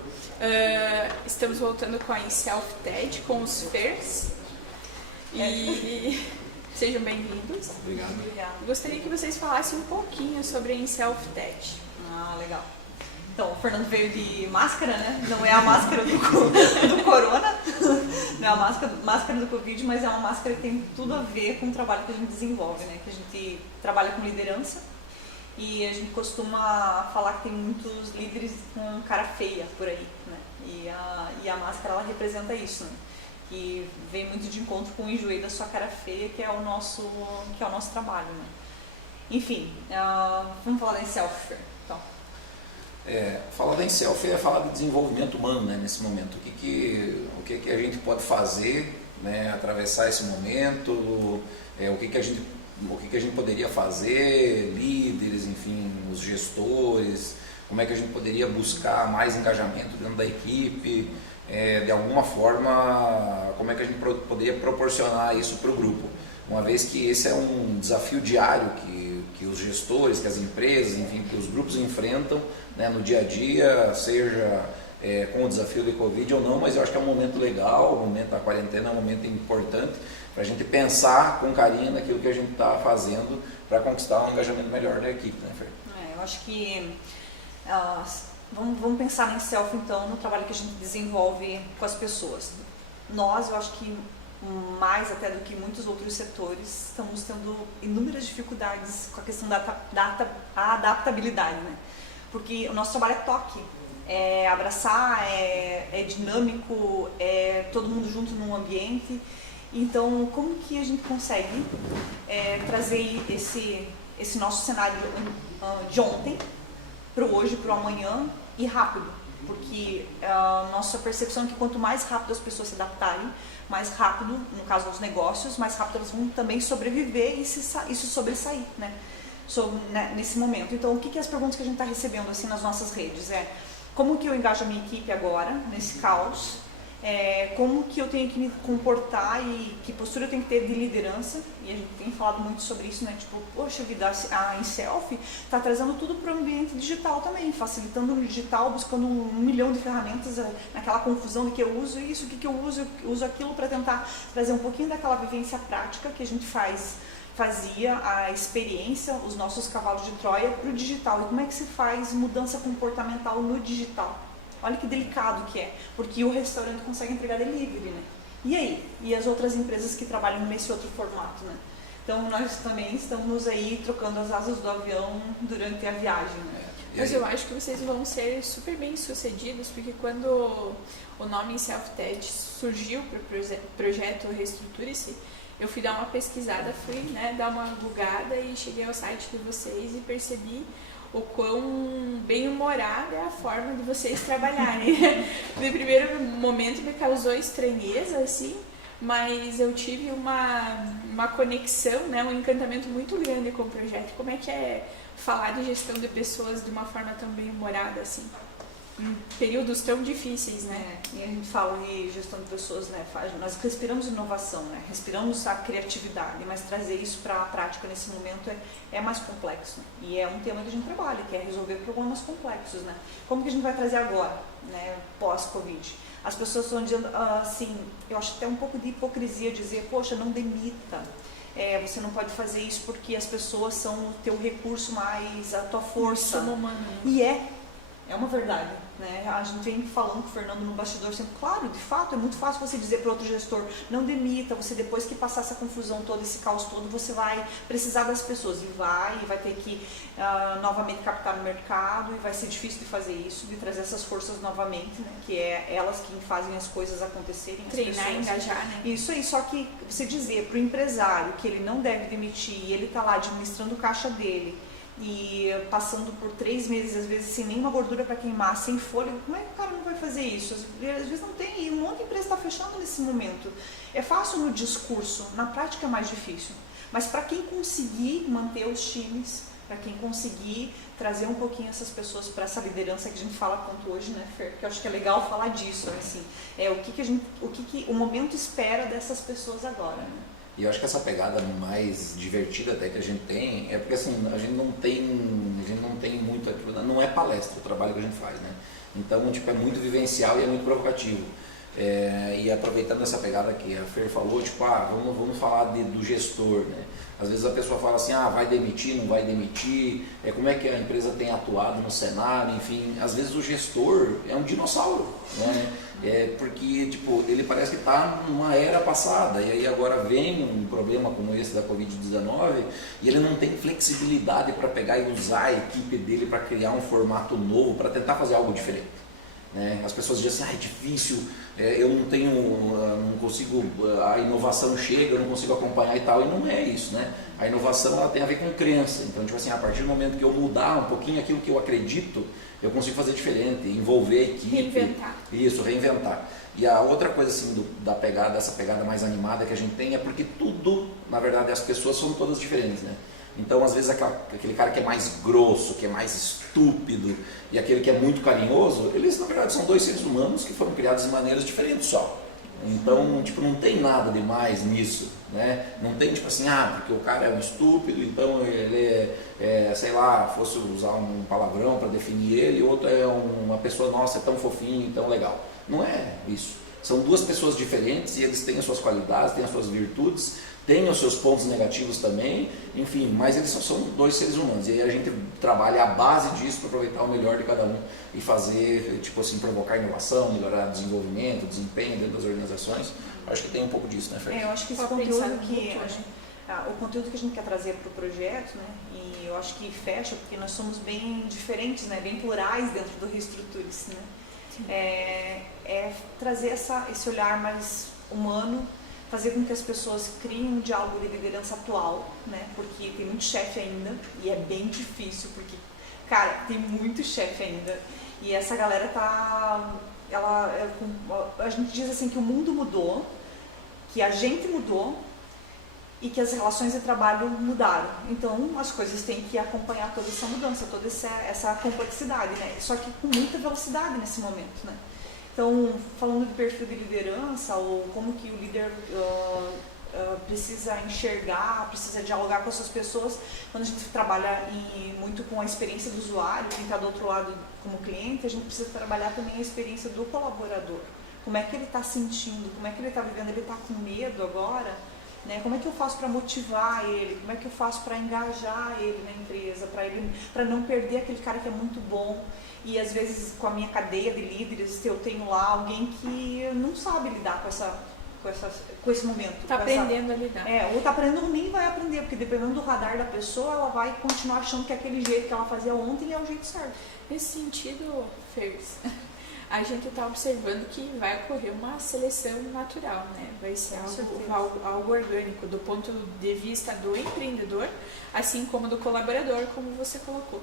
estamos voltando com a InSelf-TED, com os FERs, e sejam bem-vindos. Obrigado. Gostaria que vocês falassem um pouquinho sobre a InSelf-TED. Ah, legal. Então, o Fernando veio de máscara, né? Não é a máscara do corona, não é a máscara do Covid, mas é uma máscara que tem tudo a ver com o trabalho que a gente desenvolve, né? Que a gente trabalha com liderança e a gente costuma falar que tem muitos líderes com cara feia por aí, né? E a máscara, ela representa isso, né? Que vem muito de encontro com o enjoei da sua cara feia, que é o nosso trabalho, né? Enfim, vamos falar da InSelf, então. Falar da InSelf é falar de desenvolvimento humano, né, nesse momento. O que a gente pode fazer, né, atravessar esse momento, o que a gente poderia fazer, líderes, enfim, os gestores, como é que a gente poderia buscar mais engajamento dentro da equipe, de alguma forma, como é que a gente poderia proporcionar isso para o grupo. Uma vez que esse é um desafio diário que os gestores, que as empresas, enfim, que os grupos enfrentam, né, no dia a dia, seja com o desafio de Covid ou não, mas eu acho que é um momento legal, o momento da quarentena é um momento importante para a gente pensar com carinho naquilo que a gente está fazendo para conquistar um engajamento melhor da equipe, né, Fer? Eu acho que vamos pensar na InSelf, então, no trabalho que a gente desenvolve com as pessoas. Nós, eu acho que mais até do que muitos outros setores, estamos tendo inúmeras dificuldades com a questão da adaptabilidade, né? Porque o nosso trabalho é toque, é abraçar, é dinâmico, é todo mundo junto num ambiente Então, como que a gente consegue trazer esse nosso cenário de ontem para o hoje, para o amanhã e rápido? Porque a nossa percepção é que quanto mais rápido as pessoas se adaptarem, mais rápido, no caso dos negócios, mais rápido elas vão também sobreviver e se sobressair, né? Nesse momento. Então, o que as perguntas que a gente está recebendo assim nas nossas redes é: como que eu engajo a minha equipe agora, nesse caos? Como que eu tenho que me comportar e que postura eu tenho que ter de liderança? E a gente tem falado muito sobre isso, né? Tipo, poxa vida, a InSelf está trazendo tudo para o ambiente digital também, facilitando no digital, buscando 1 milhão de ferramentas, naquela confusão de que eu uso isso, o que eu uso aquilo, para tentar trazer um pouquinho daquela vivência prática que a gente fazia, a experiência, os nossos cavalos de Troia para o digital. E como é que se faz mudança comportamental no digital? Olha que delicado que é, porque o restaurante consegue entregar delivery, né? E aí? E as outras empresas que trabalham nesse outro formato, né? Então nós também estamos aí trocando as asas do avião durante a viagem, né? Mas eu acho que vocês vão ser super bem sucedidos, porque quando o nome InSelf-TED surgiu para o projeto Reestruture-se, eu fui dar uma pesquisada, fui dar uma googada e cheguei ao site de vocês e percebi o quão bem-humorada é a forma de vocês trabalharem. No primeiro momento me causou estranheza, assim, mas eu tive uma conexão, um encantamento muito grande com o projeto. Como é que é falar de gestão de pessoas de uma forma tão bem-humorada, assim, em períodos tão difíceis, né? E a gente fala em gestão de pessoas, né? Nós respiramos inovação, né? Respiramos a criatividade, mas trazer isso para a prática nesse momento é mais complexo. E é um tema que a gente trabalha, que é resolver problemas complexos, né? Como que a gente vai trazer agora, né? Pós-Covid? As pessoas estão dizendo, assim, eu acho até um pouco de hipocrisia dizer, poxa, não demita. Você não pode fazer isso porque as pessoas são o teu recurso mais, a tua força. E é uma verdade, né? A gente vem falando com o Fernando no bastidor sempre, claro, de fato, é muito fácil você dizer para outro gestor, não demita, você depois que passar essa confusão toda, esse caos todo, você vai precisar das pessoas e vai ter que novamente captar no mercado e vai ser difícil de fazer isso, de trazer essas forças novamente, né? Que é elas que fazem as coisas acontecerem, treinar, engajar, né? Isso aí, só que você dizer para o empresário que ele não deve demitir e ele está lá administrando o caixa dele, e passando por 3 meses, às vezes sem nenhuma gordura para queimar, sem fôlego, como é que o cara não vai fazer isso? Às vezes não tem, e um monte de empresa está fechando nesse momento. É fácil no discurso, na prática é mais difícil. Mas para quem conseguir manter os times, para quem conseguir trazer um pouquinho essas pessoas para essa liderança que a gente fala tanto hoje, né, Fer? Que eu acho que é legal falar disso, assim, o que o momento espera dessas pessoas agora, né? E eu acho que essa pegada mais divertida até que a gente tem é porque assim, a gente não tem muito aquilo, não é palestra o trabalho que a gente faz, né? Então, tipo, é muito vivencial e é muito provocativo. E aproveitando essa pegada que a Fer falou, tipo, vamos falar do gestor, né? Às vezes a pessoa fala assim, vai demitir, não vai demitir, como é que a empresa tem atuado no cenário, enfim. Às vezes o gestor é um dinossauro, né? Porque tipo, ele parece que está numa era passada e aí agora vem um problema como esse da Covid-19 e ele não tem flexibilidade para pegar e usar a equipe dele para criar um formato novo, para tentar fazer algo diferente. As pessoas dizem assim, é difícil, eu não consigo, a inovação chega, eu não consigo acompanhar e tal, e não é isso, né? A inovação ela tem a ver com crença, então tipo assim, a partir do momento que eu mudar um pouquinho aquilo que eu acredito, eu consigo fazer diferente, envolver a equipe. Reinventar. Isso, reinventar. E a outra coisa assim, dessa pegada mais animada que a gente tem é porque tudo, na verdade, as pessoas são todas diferentes, né? Então, às vezes, aquele cara que é mais grosso, que é mais estúpido, e aquele que é muito carinhoso, eles, na verdade, são 2 seres humanos que foram criados de maneiras diferentes só. Então, tipo, não tem nada demais nisso, né? Não tem, tipo assim, porque o cara é um estúpido, então ele sei lá, fosse usar um palavrão para definir ele, e outro é uma pessoa, nossa, é tão fofinho, tão legal. Não é isso. São 2 pessoas diferentes e eles têm as suas qualidades, têm as suas virtudes, têm os seus pontos negativos também, enfim, mas eles são 2 seres humanos. E aí a gente trabalha a base disso para aproveitar o melhor de cada um e fazer, tipo assim, provocar inovação, melhorar desenvolvimento, desempenho dentro das organizações. Acho que tem um pouco disso, né, Fer? Eu acho que esse o conteúdo que a gente quer trazer para o projeto, né, e eu acho que fecha, porque nós somos bem diferentes, né, bem plurais dentro do Reestruture-se, né? É trazer esse olhar mais humano, fazer com que as pessoas criem um diálogo de liderança atual, né? Porque tem muito chefe ainda e é bem difícil, porque, cara, tem muito chefe ainda e essa galera tá... a gente diz assim que o mundo mudou, que a gente mudou e que as relações de trabalho mudaram. Então, as coisas têm que acompanhar toda essa mudança, toda essa complexidade, né? Só que com muita velocidade nesse momento, né? Então, falando de perfil de liderança, ou como que o líder precisa enxergar, precisa dialogar com essas pessoas, quando a gente trabalha muito com a experiência do usuário, quem está do outro lado como cliente, a gente precisa trabalhar também a experiência do colaborador. Como é que ele está sentindo, como é que ele está vivendo, ele está com medo agora, né? Como é que eu faço para motivar ele, como é que eu faço para engajar ele na empresa, para não perder aquele cara que é muito bom. E às vezes com a minha cadeia de líderes eu tenho lá alguém que não sabe lidar com esse momento. Está aprendendo a lidar. Ou está aprendendo ou nem vai aprender, porque dependendo do radar da pessoa, ela vai continuar achando que aquele jeito que ela fazia ontem é o jeito certo. Nesse sentido, Fers, a gente está observando que vai ocorrer uma seleção natural, né? Vai ser algo orgânico do ponto de vista do empreendedor, assim como do colaborador, como você colocou.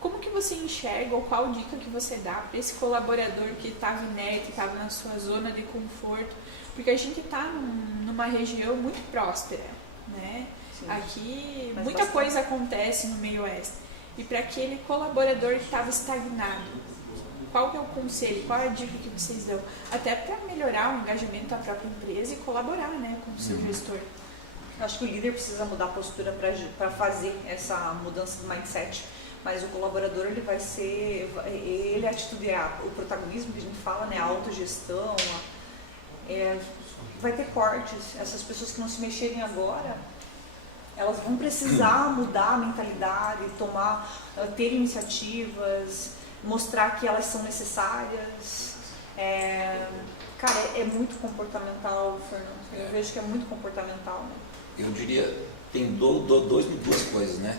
Como que você enxerga ou qual dica que você dá para esse colaborador que estava inerte, estava na sua zona de conforto? Porque a gente está numa região muito próspera, né? Sim. Aqui Mas muita coisa acontece no meio oeste. E para aquele colaborador que estava estagnado, qual que é o conselho, qual é a dica que vocês dão? Até para melhorar o engajamento da própria empresa e colaborar, né, com o seu gestor. Eu acho que o líder precisa mudar a postura para fazer essa mudança do mindset. Mas o colaborador, ele vai ser, ele a atitude, o protagonismo que a gente fala, né, a autogestão, vai ter cortes. Essas pessoas que não se mexerem agora, elas vão precisar mudar a mentalidade, ter iniciativas, mostrar que elas são necessárias. Cara, é muito comportamental, Fernando. Eu vejo que é muito comportamental, né? Eu diria, tem duas coisas, né?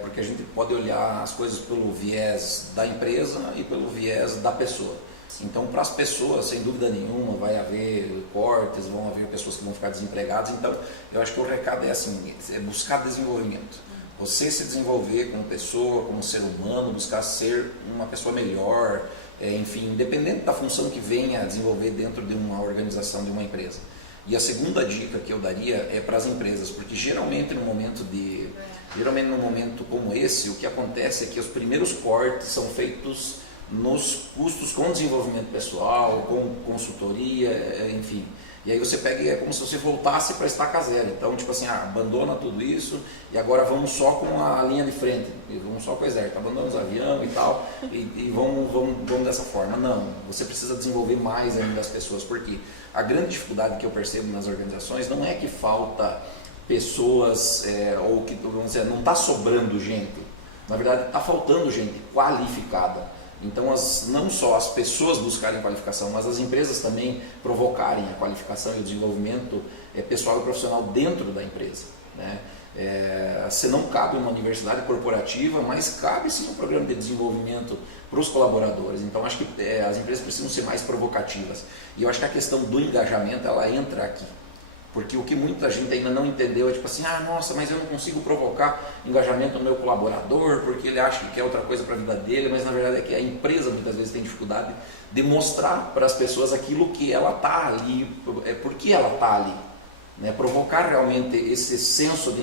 Porque a gente pode olhar as coisas pelo viés da empresa e pelo viés da pessoa. Então, para as pessoas, sem dúvida nenhuma, vai haver cortes, vão haver pessoas que vão ficar desempregadas. Então, eu acho que o recado é assim, é buscar desenvolvimento. Você se desenvolver como pessoa, como ser humano, buscar ser uma pessoa melhor, enfim, independente da função que venha a desenvolver dentro de uma organização, de uma empresa. E a segunda dica que eu daria é para as empresas, porque geralmente num momento como esse, o que acontece é que os primeiros cortes são feitos nos custos com desenvolvimento pessoal, com consultoria, enfim. E aí você pega e é como se você voltasse para estaca zero. Então, tipo assim, abandona tudo isso e agora vamos só com a linha de frente, vamos só com o exército, abandona os aviões e tal, e vamos dessa forma. Não, você precisa desenvolver mais ainda as pessoas, porque a grande dificuldade que eu percebo nas organizações não é que falta pessoas, ou que, vamos dizer, não está sobrando gente. Na verdade, está faltando gente qualificada. Então, não só as pessoas buscarem qualificação, mas as empresas também provocarem a qualificação e o desenvolvimento pessoal e profissional dentro da empresa, né? Se não cabe uma universidade corporativa, mas cabe sim um programa de desenvolvimento para os colaboradores. Então, acho que as empresas precisam ser mais provocativas. E eu acho que a questão do engajamento, ela entra aqui. Porque o que muita gente ainda não entendeu é tipo assim, nossa, mas eu não consigo provocar engajamento no meu colaborador porque ele acha que quer outra coisa para a vida dele, mas na verdade é que a empresa muitas vezes tem dificuldade de mostrar para as pessoas aquilo que ela está ali, por que ela está ali, né? Provocar realmente esse senso de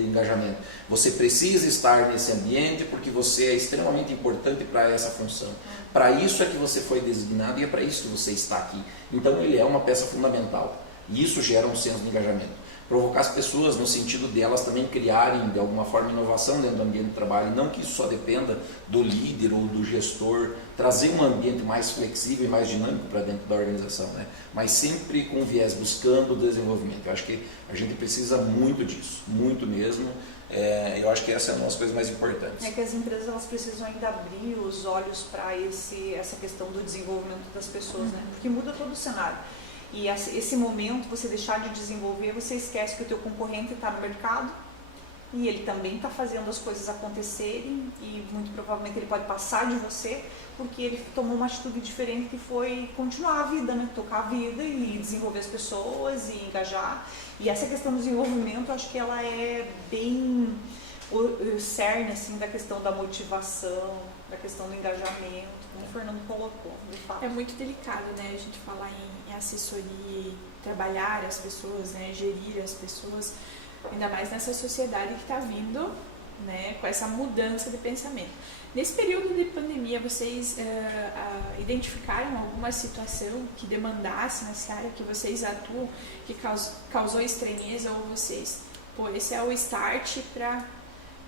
engajamento. Você precisa estar nesse ambiente porque você é extremamente importante para essa função. Para isso é que você foi designado e é para isso que você está aqui. Então ele é uma peça fundamental. E isso gera um senso de engajamento. Provocar as pessoas no sentido de elas também criarem, de alguma forma, inovação dentro do ambiente de trabalho. Não que isso só dependa do líder ou do gestor. Trazer um ambiente mais flexível e mais dinâmico para dentro da organização, né? Mas sempre com viés, buscando o desenvolvimento. Eu acho que a gente precisa muito disso, muito mesmo. Eu acho que essa é uma das coisas mais importantes. É que as empresas elas precisam ainda abrir os olhos para essa questão do desenvolvimento das pessoas, né? Porque muda todo o cenário. E esse momento, você deixar de desenvolver, você esquece que o teu concorrente está no mercado e ele também está fazendo as coisas acontecerem e muito provavelmente ele pode passar de você porque ele tomou uma atitude diferente que foi continuar a vida, né? Tocar a vida e desenvolver as pessoas e engajar. E essa questão do desenvolvimento, eu acho que ela é bem o cerne assim, da questão da motivação, da questão do engajamento, como o Fernando colocou, de fato. É muito delicado, né, a gente falar em assessoria, trabalhar as pessoas, né, gerir as pessoas, ainda mais nessa sociedade que está vindo, né, com essa mudança de pensamento. Nesse período de pandemia, vocês identificaram alguma situação que demandasse nessa área que vocês atuam, que causou estranheza ou vocês, pô, esse é o start para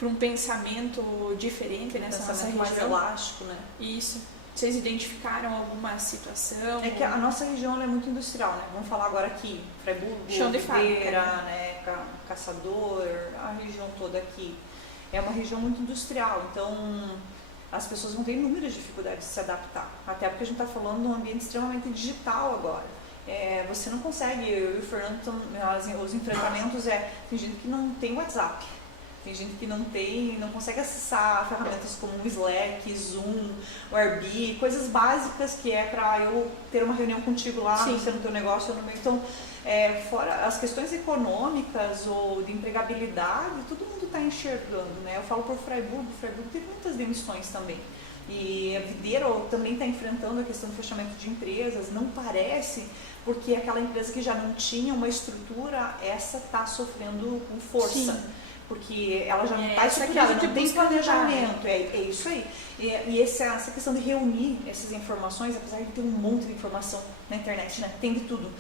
um pensamento diferente nessa nossa região? Mais elástico, né? Isso. Vocês identificaram alguma situação? É que a nossa região é muito industrial, né? Vamos falar agora aqui, Freiburg, Chão de fábrica, né? Caçador, a região toda aqui. É uma região muito industrial, então as pessoas vão ter inúmeras dificuldades de se adaptar. Até porque a gente está falando de um ambiente extremamente digital agora. Você não consegue, eu e o Fernando, os enfrentamentos tem gente que não tem WhatsApp. Tem gente que não consegue acessar ferramentas como o Slack, Zoom, o Airbnb, coisas básicas que é para eu ter uma reunião contigo lá, você no teu negócio ou no meu. Então, fora as questões econômicas ou de empregabilidade, todo mundo está enxergando, né? Eu falo por Freiburg teve muitas demissões também. E a Videiro também está enfrentando a questão do fechamento de empresas, não parece, porque aquela empresa que já não tinha uma estrutura, essa está sofrendo com força. Sim. Porque ela já não está estruturada, não tem planejamento, é isso aí. E essa questão de reunir essas informações, apesar de ter um monte de informação na internet, né? Tem de tudo.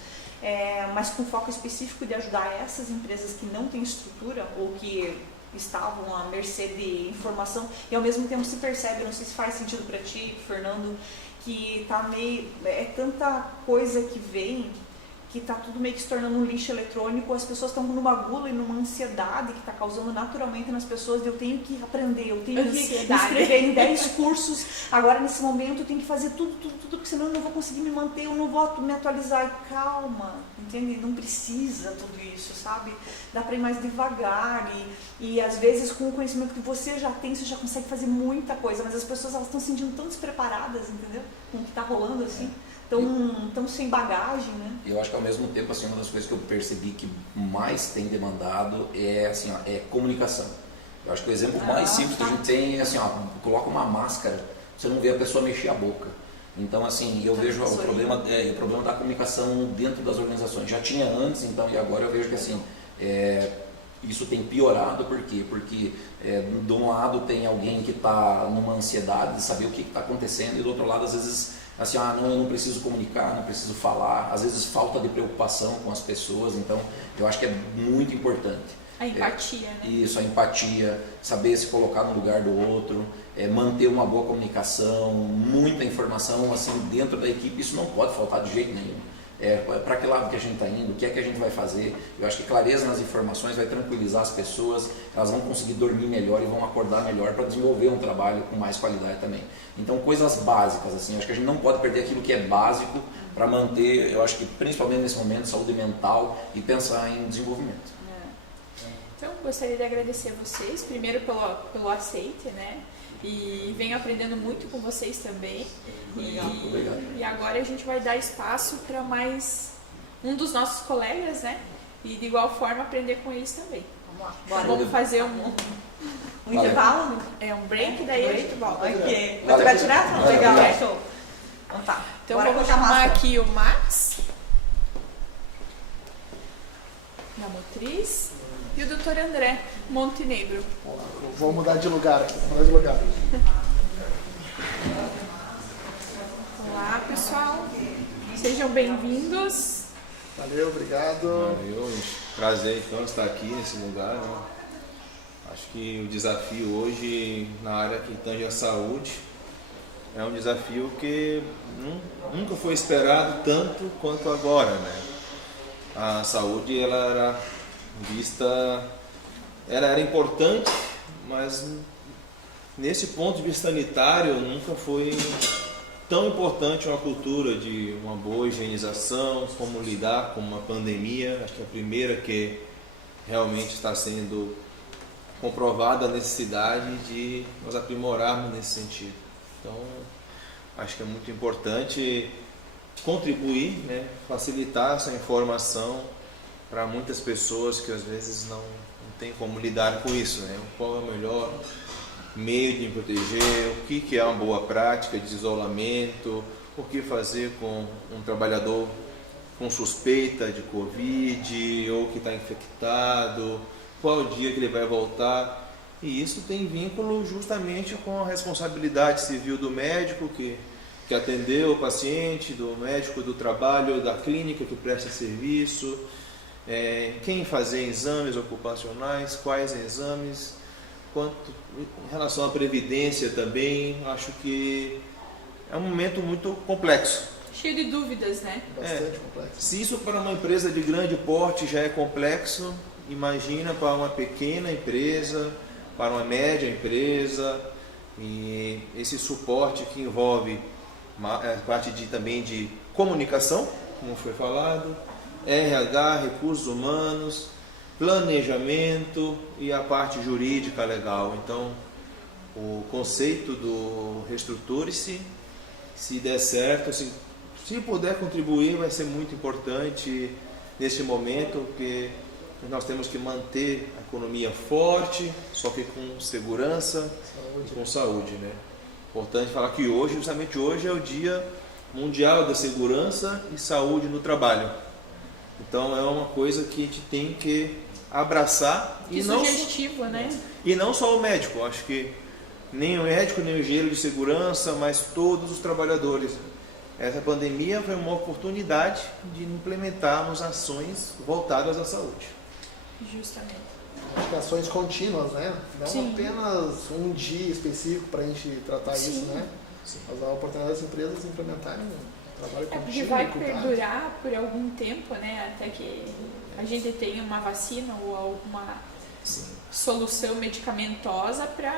Mas com foco específico de ajudar essas empresas que não têm estrutura ou que estavam à mercê de informação e ao mesmo tempo se percebe, não sei se faz sentido para ti, Fernando, que tá meio, tanta coisa que vem que está tudo meio que se tornando um lixo eletrônico, as pessoas estão numa gula e numa ansiedade que está causando naturalmente nas pessoas de eu tenho que aprender, eu tenho que me inscrever em 10 cursos, agora nesse momento eu tenho que fazer tudo, porque senão eu não vou conseguir me manter, eu não vou me atualizar. E calma, entende? Não precisa tudo isso, sabe? Dá para ir mais devagar e às vezes com o conhecimento que você já tem, você já consegue fazer muita coisa, mas as pessoas elas estão se sentindo tão despreparadas, entendeu? Com o que está rolando assim. Tão sem bagagem, né? Eu acho que ao mesmo tempo, assim, uma das coisas que eu percebi que mais tem demandado é comunicação. Eu acho que o exemplo mais simples que a gente tem é assim, coloca uma máscara, você não vê a pessoa mexer a boca. Então, assim, eu vejo o problema da comunicação dentro das organizações. Já tinha antes, então, e agora eu vejo que assim, isso tem piorado. Por quê? Porque de um lado tem alguém que está numa ansiedade de saber o que está acontecendo e do outro lado, às vezes, assim, não, eu não preciso comunicar, não preciso falar, às vezes falta de preocupação com as pessoas, então eu acho que é muito importante. A empatia, né? Isso, a empatia, saber se colocar no lugar do outro, manter uma boa comunicação, muita informação assim dentro da equipe, isso não pode faltar de jeito nenhum. Para que lado que a gente está indo, o que é que a gente vai fazer. Eu acho que clareza nas informações vai tranquilizar as pessoas, elas vão conseguir dormir melhor e vão acordar melhor para desenvolver um trabalho com mais qualidade também. Então, coisas básicas, assim, eu acho que a gente não pode perder aquilo que é básico para manter, eu acho que principalmente nesse momento, saúde mental e pensar em desenvolvimento. Então, gostaria de agradecer a vocês, primeiro pelo aceite, né? E venho aprendendo muito com vocês também. Obrigado. E agora a gente vai dar espaço para mais um dos nossos colegas, né? E de igual forma aprender com eles também. Vamos lá. Então, vamos fazer um intervalo? Um break, daí a gente volta. Ok. Você vai tirar? Não, legal, show. Então tá. Então vamos chamar aqui o Max, da Motriz, e o Dr. André Montenegro. Vou mudar de lugar aqui, Olá, pessoal. Sejam bem-vindos. Valeu, obrigado. Valeu, prazer então estar aqui nesse lugar, né? Acho que o desafio hoje na área que tange a saúde é um desafio que nunca foi esperado tanto quanto agora, né? A saúde ela era importante, mas nesse ponto de vista sanitário nunca foi tão importante uma cultura de uma boa higienização, como lidar com uma pandemia. Acho que a primeira que realmente está sendo comprovada a necessidade de nós aprimorarmos nesse sentido. Então, acho que é muito importante contribuir, né, facilitar essa informação para muitas pessoas que às vezes não tem como lidar com isso, né? Qual é o melhor meio de me proteger, o que é uma boa prática de isolamento, o que fazer com um trabalhador com suspeita de Covid ou que está infectado, qual o dia que ele vai voltar. E isso tem vínculo justamente com a responsabilidade civil do médico que atendeu o paciente, do médico do trabalho, da clínica que presta serviço, quem fazer exames ocupacionais, quais exames, em relação à previdência também. Acho que é um momento muito complexo. Cheio de dúvidas, né? Bastante complexo. Se isso para uma empresa de grande porte já é complexo, imagina para uma pequena empresa, para uma média empresa, e esse suporte que envolve parte também de comunicação, como foi falado, RH, recursos humanos, planejamento e a parte jurídica legal. Então, o conceito do reestruture-se, se der certo, se puder contribuir, vai ser muito importante neste momento, porque nós temos que manter a economia forte, só que com segurança e com saúde, né? Importante falar que hoje, justamente hoje, é o Dia Mundial da Segurança e Saúde no Trabalho. Então é uma coisa que a gente tem que abraçar. Que sugestivo, né? E não só o médico, acho que nem o médico, nem o engenheiro de segurança, mas todos os trabalhadores. Essa pandemia foi uma oportunidade de implementarmos ações voltadas à saúde. Justamente. Acho que ações contínuas, né? Não Sim. apenas um dia específico para a gente tratar Sim. isso, né? Mas a oportunidade das empresas implementarem um trabalho contínuo. Porque vai cuidado. perdurar por algum tempo, né? Até que a gente tenha uma vacina ou alguma solução medicamentosa para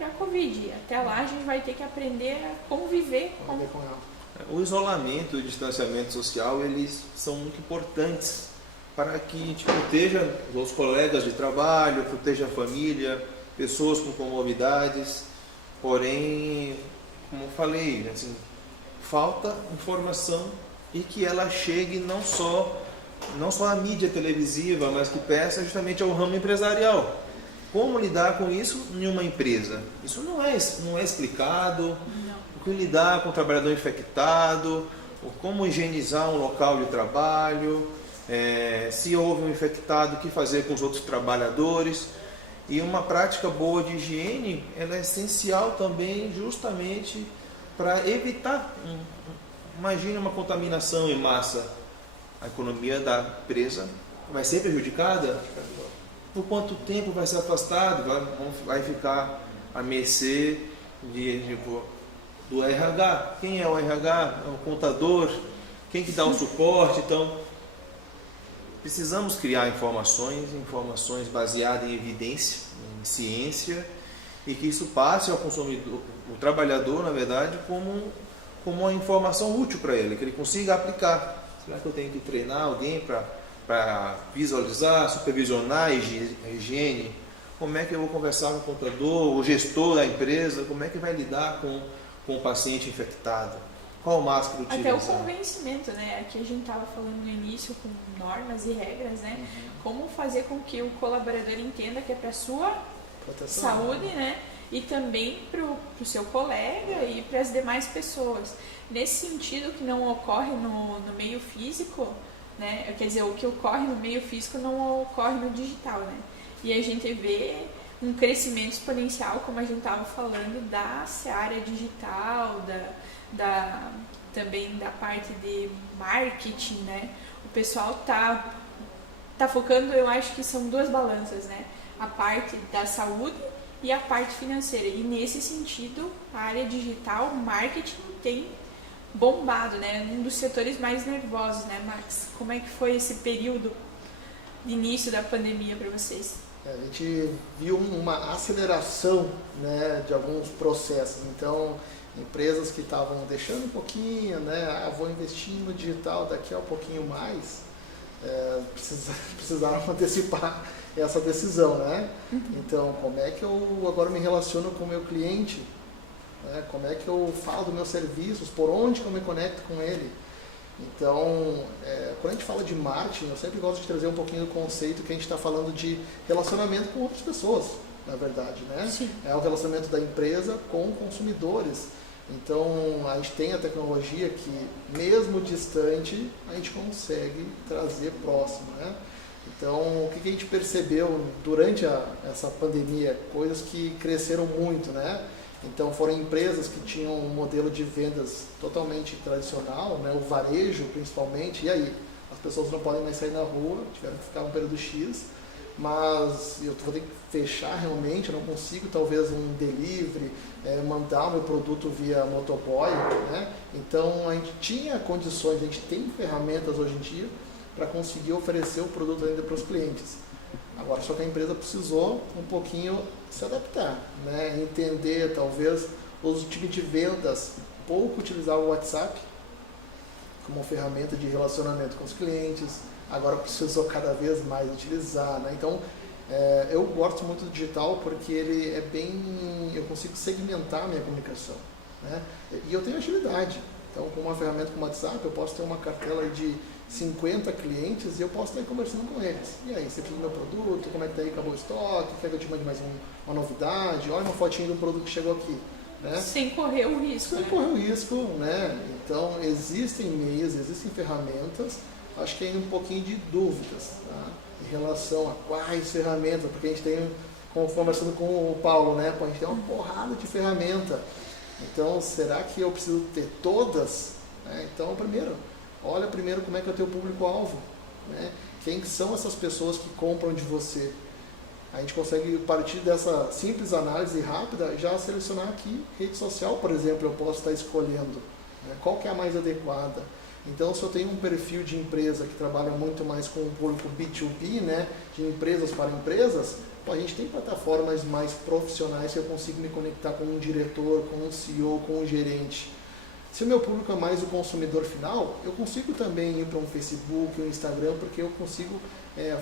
a Covid. Até lá a gente vai ter que aprender a conviver com ela. O isolamento e o distanciamento social, eles são muito importantes para que a gente proteja os outros colegas de trabalho, proteja a família, pessoas com comorbidades. Porém, como eu falei, assim, falta informação e que ela chegue não só à mídia televisiva, mas que peça justamente ao ramo empresarial. Como lidar com isso em uma empresa? Isso não é explicado. O que lidar com o trabalhador infectado, como higienizar um local de trabalho, se houve um infectado, o que fazer com os outros trabalhadores. E uma prática boa de higiene, ela é essencial também justamente para evitar, imagine uma contaminação em massa. A economia da empresa vai ser prejudicada. Por quanto tempo vai ser afastado? Vai ficar à mercê do RH. Quem é o RH? É o contador? Quem que dá o suporte? Então, precisamos criar informações baseadas em evidência, em ciência, e que isso passe ao consumidor, o trabalhador, na verdade, como uma informação útil para ele, que ele consiga aplicar. Será que eu tenho que treinar alguém para visualizar, supervisionar a higiene? Como é que eu vou conversar com o contador, o gestor da empresa? Como é que vai lidar com o paciente infectado? Qual máscara utilizar? até o convencimento, né? Aqui a gente estava falando no início com normas e regras, né? Como fazer com que o colaborador entenda que é para a sua Proteção, saúde, né? E também para o seu colega e para as demais pessoas. Nesse sentido, que não ocorre no meio físico, né? Quer dizer, o que ocorre no meio físico não ocorre no digital, né? E a gente vê um crescimento exponencial, como a gente estava falando, da seara digital, também da parte de marketing, né? O pessoal tá focando, eu acho que são duas balanças, né? A parte da saúde e a parte financeira. E nesse sentido, a área digital, marketing, tem bombado, né? Um dos setores mais nervosos, né, Max? Como é que foi esse período de início da pandemia para vocês? A gente viu uma aceleração, né, de alguns processos. Então, empresas que estavam deixando um pouquinho, né, vou investir no digital daqui a um pouquinho mais, precisaram antecipar essa decisão, né? Então, como é que eu agora me relaciono com o meu cliente? Né? Como é que eu falo dos meus serviços? Por onde que eu me conecto com ele? Então, quando a gente fala de marketing, eu sempre gosto de trazer um pouquinho do conceito que a gente está falando de relacionamento com outras pessoas, na verdade, né? Sim. É o relacionamento da empresa com consumidores. Então, a gente tem a tecnologia que, mesmo distante, a gente consegue trazer próximo, né? Então, o que a gente percebeu durante essa pandemia? Coisas que cresceram muito, né? Então, foram empresas que tinham um modelo de vendas totalmente tradicional, né? O varejo, principalmente. E aí? As pessoas não podem mais sair na rua, tiveram que ficar um período X, mas eu vou ter que fechar realmente, eu não consigo talvez um delivery, mandar o meu produto via motoboy, né? Então, a gente tinha condições, a gente tem ferramentas hoje em dia para conseguir oferecer o produto ainda para os clientes. Agora, só que a empresa precisou um pouquinho se adaptar, né? Entender, talvez, os tipos de vendas, pouco utilizar o WhatsApp como ferramenta de relacionamento com os clientes, agora precisou cada vez mais utilizar, né? Então, eu gosto muito do digital porque ele é bem... eu consigo segmentar a minha comunicação, né? E eu tenho agilidade. Então, com uma ferramenta como o WhatsApp, eu posso ter uma cartela de 50 clientes e eu posso estar conversando com eles. E aí, você precisa do meu produto? Como é que tá aí? Acabou o estoque? Quer que eu te mande mais uma novidade? Olha uma fotinha do produto que chegou aqui. Né? Sem correr o risco. Sem correr o risco, né? Então, existem meios, existem ferramentas. Acho que ainda um pouquinho de dúvidas, tá? Em relação a quais ferramentas, porque a gente tem, conversando com o Paulo, né? Pô, a gente tem uma porrada de ferramenta. Então, será que eu preciso ter todas? Então, olha primeiro como é que é o teu público-alvo, né? Quem são essas pessoas que compram de você? A gente consegue, a partir dessa simples análise rápida, já selecionar aqui rede social, por exemplo, eu posso estar escolhendo, né? Qual que é a mais adequada. Então, se eu tenho um perfil de empresa que trabalha muito mais com o público B2B, né? De empresas para empresas, a gente tem plataformas mais profissionais que eu consigo me conectar com um diretor, com um CEO, com um gerente. Se o meu público é mais o consumidor final, eu consigo também ir para um Facebook, um Instagram, porque eu consigo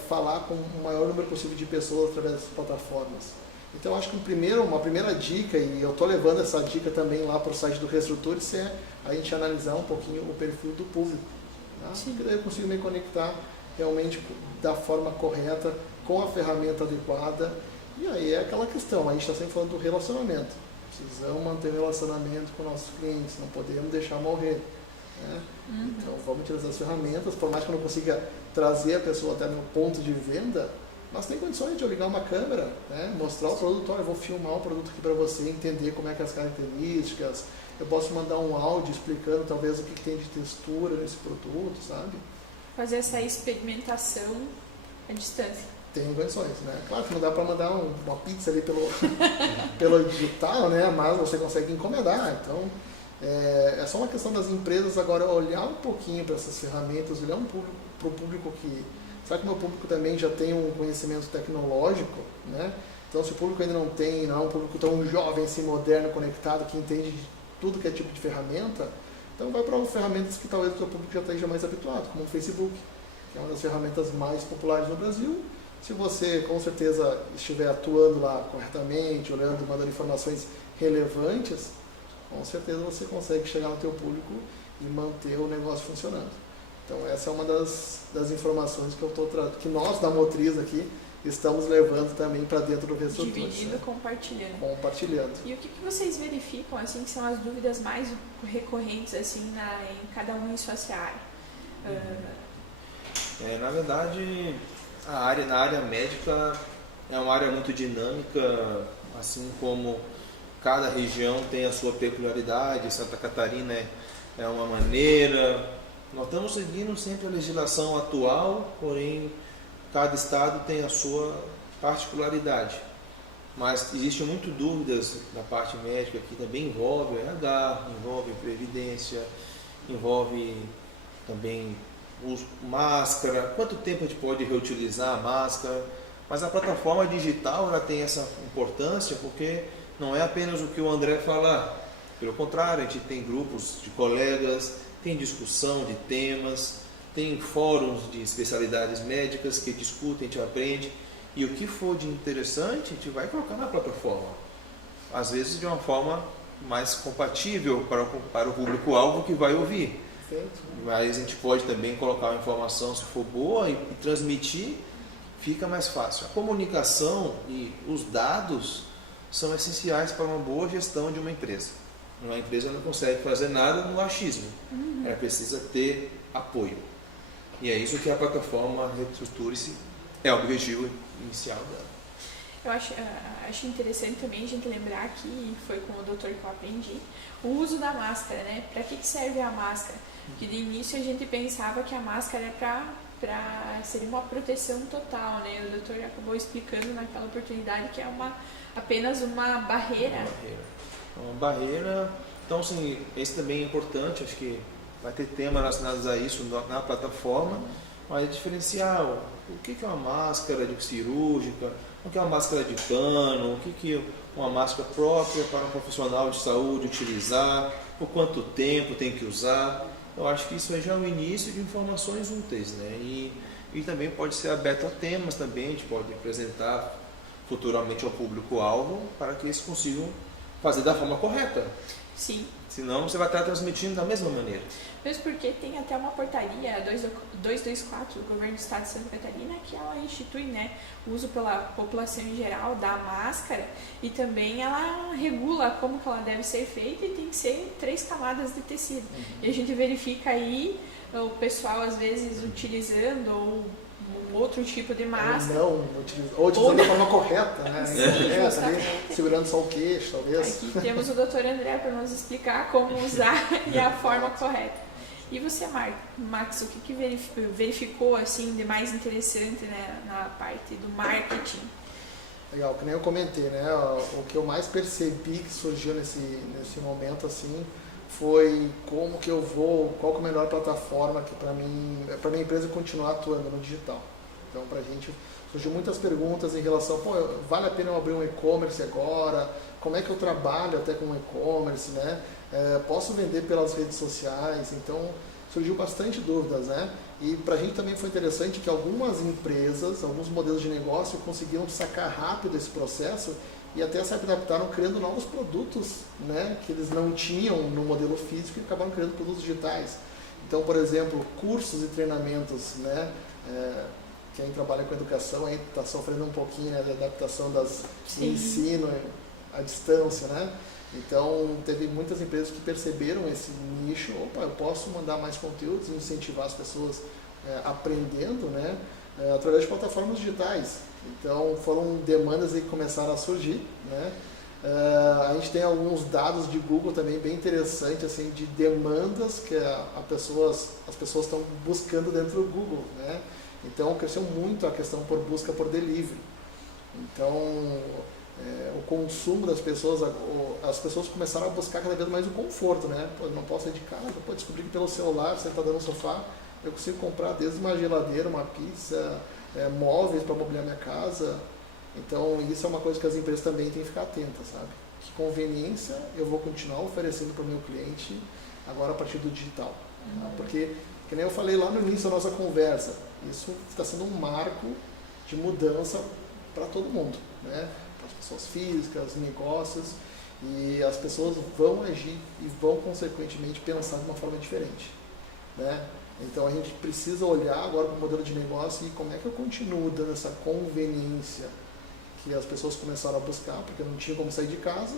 falar com o maior número possível de pessoas através das plataformas. Então, acho que uma primeira dica, e eu estou levando essa dica também lá para o site do Reestruture-se, é a gente analisar um pouquinho o perfil do público. Tá? Porque daí eu consigo me conectar realmente da forma correta, com a ferramenta adequada. E aí é aquela questão, a gente está sempre falando do relacionamento. Precisamos manter o relacionamento com nossos clientes, não podemos deixar morrer. Né? Então, vamos utilizar as ferramentas, por mais que eu não consiga trazer a pessoa até no ponto de venda, mas tem condições de eu ligar uma câmera, né? Mostrar o produto, olha, eu vou filmar o produto aqui para você, entender como é que é as características, eu posso mandar um áudio explicando talvez o que tem de textura nesse produto, sabe? Fazer essa experimentação à distância. Tem condições, né? Claro que não dá para mandar uma pizza ali pelo digital, né? Mas você consegue encomendar. Então, é só uma questão das empresas agora olhar um pouquinho para essas ferramentas, olhar para o público que... Será que o meu público também já tem um conhecimento tecnológico, né? Então, se o público ainda não é um público tão jovem, assim, moderno, conectado, que entende de tudo que é tipo de ferramenta, então vai para ferramentas que talvez o seu público já esteja mais habituado, como o Facebook, que é uma das ferramentas mais populares no Brasil. Se você, com certeza, estiver atuando lá corretamente, olhando, mandando informações relevantes, com certeza você consegue chegar no teu público e manter o negócio funcionando. Então, essa é uma das informações que nós, da Motriz aqui, estamos levando também para dentro do Reestruture. Dividindo, né? Compartilhando. E o que vocês verificam, assim, que são as dúvidas mais recorrentes, assim, em cada um em sua área? Na verdade, na área médica é uma área muito dinâmica, assim como cada região tem a sua peculiaridade. Santa Catarina é uma maneira. Nós estamos seguindo sempre a legislação atual, porém cada estado tem a sua particularidade. Mas existem muitas dúvidas da parte médica que também envolve RH, envolve previdência, envolve também máscara, quanto tempo a gente pode reutilizar a máscara. Mas a plataforma digital ela tem essa importância porque não é apenas o que o André fala, pelo contrário, a gente tem grupos de colegas, tem discussão de temas, tem fóruns de especialidades médicas que discutem, a gente aprende. E o que for de interessante, a gente vai colocar na plataforma. Às vezes de uma forma mais compatível para o público-alvo que vai ouvir. Perfeito. Mas a gente pode também colocar uma informação, se for boa, e transmitir, fica mais fácil. A comunicação e os dados são essenciais para uma boa gestão de uma empresa. Uma empresa não consegue fazer nada no achismo. Ela precisa ter apoio. E é isso que a plataforma Reestruture-se é o objetivo inicial dela. Eu acho interessante também a gente lembrar que foi com o doutor que eu aprendi o uso da máscara, né? Para que serve a máscara? Que de início a gente pensava que a máscara é seria uma proteção total, né? O doutor acabou explicando naquela oportunidade que é apenas uma barreira. Uma barreira. Então, assim, esse também é importante, acho que vai ter temas relacionados a isso na plataforma, mas diferenciar o que é uma máscara cirúrgica, o que é uma máscara de pano, o que é uma máscara própria para um profissional de saúde utilizar, por quanto tempo tem que usar. Eu acho que isso aí já é o início de informações úteis, né? E também pode ser aberto a temas também, a gente pode apresentar futuramente ao público-alvo para que eles consigam fazer da forma correta. Sim. Senão você vai estar transmitindo da mesma maneira. Mesmo porque tem até uma portaria 224 do Governo do Estado de Santa Catarina que ela institui, né, o uso pela população em geral da máscara e também ela regula como que ela deve ser feita e tem que ser 3 camadas de tecido. E a gente verifica aí o pessoal às vezes utilizando ou um outro tipo de máscara. Ou utilizando da forma correta, né? Sim, ali, segurando só o queixo, talvez. Aqui temos o Dr. André para nos explicar como usar e a forma correta. E você, Max, o que verificou assim de mais interessante, né, na parte do marketing? Legal, que nem eu comentei, né? O que eu mais percebi que surgiu nesse momento assim foi como que eu vou, qual que é a melhor plataforma que para minha empresa continuar atuando no digital. Então, para a gente surgiu muitas perguntas em relação, vale a pena eu abrir um e-commerce agora? Como é que eu trabalho até com e-commerce, né? Posso vender pelas redes sociais? Então, surgiu bastante dúvidas, né? E para a gente também foi interessante que algumas empresas, alguns modelos de negócio conseguiram sacar rápido esse processo e até se adaptaram criando novos produtos, né, que eles não tinham no modelo físico e acabaram criando produtos digitais. Então, por exemplo, cursos e treinamentos, né, quem trabalha com educação está sofrendo um pouquinho, né, de adaptação do ensino à distância, né? Então, teve muitas empresas que perceberam esse nicho, eu posso mandar mais conteúdos, incentivar as pessoas aprendendo, né, através de plataformas digitais. Então, foram demandas aí que começaram a surgir, né? A gente tem alguns dados de Google também bem interessantes, assim, de demandas que as pessoas estão buscando dentro do Google, né? Então, cresceu muito a questão por busca por delivery. Então, o consumo das pessoas, as pessoas começaram a buscar cada vez mais o conforto, né? Eu não posso sair de casa, descobrir que pelo celular, sentado no sofá, eu consigo comprar desde uma geladeira, uma pizza, móveis para mobiliar minha casa. Então, isso é uma coisa que as empresas também têm que ficar atentas, sabe? Que conveniência eu vou continuar oferecendo para o meu cliente agora a partir do digital. Tá? Porque, que nem eu falei lá no início da nossa conversa, isso está sendo um marco de mudança para todo mundo, né? Para as pessoas físicas, negócios, e as pessoas vão agir e vão, consequentemente, pensar de uma forma diferente, né? Então a gente precisa olhar agora para o modelo de negócio e como é que eu continuo dando essa conveniência que as pessoas começaram a buscar, porque não tinha como sair de casa,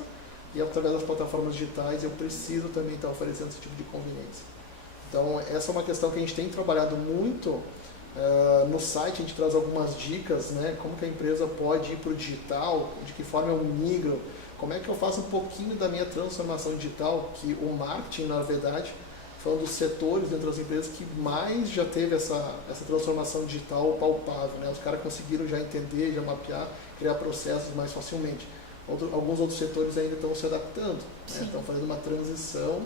e através das plataformas digitais eu preciso também estar oferecendo esse tipo de conveniência. Então essa é uma questão que a gente tem trabalhado muito. No site a gente traz algumas dicas, né, como que a empresa pode ir para o digital, de que forma eu migro, como é que eu faço um pouquinho da minha transformação digital, que o marketing, na verdade, foi um dos setores dentro das empresas que mais já teve essa transformação digital palpável, né? Os caras conseguiram já entender, já mapear, criar processos mais facilmente. Alguns outros setores ainda estão se adaptando, né? Estão fazendo uma transição,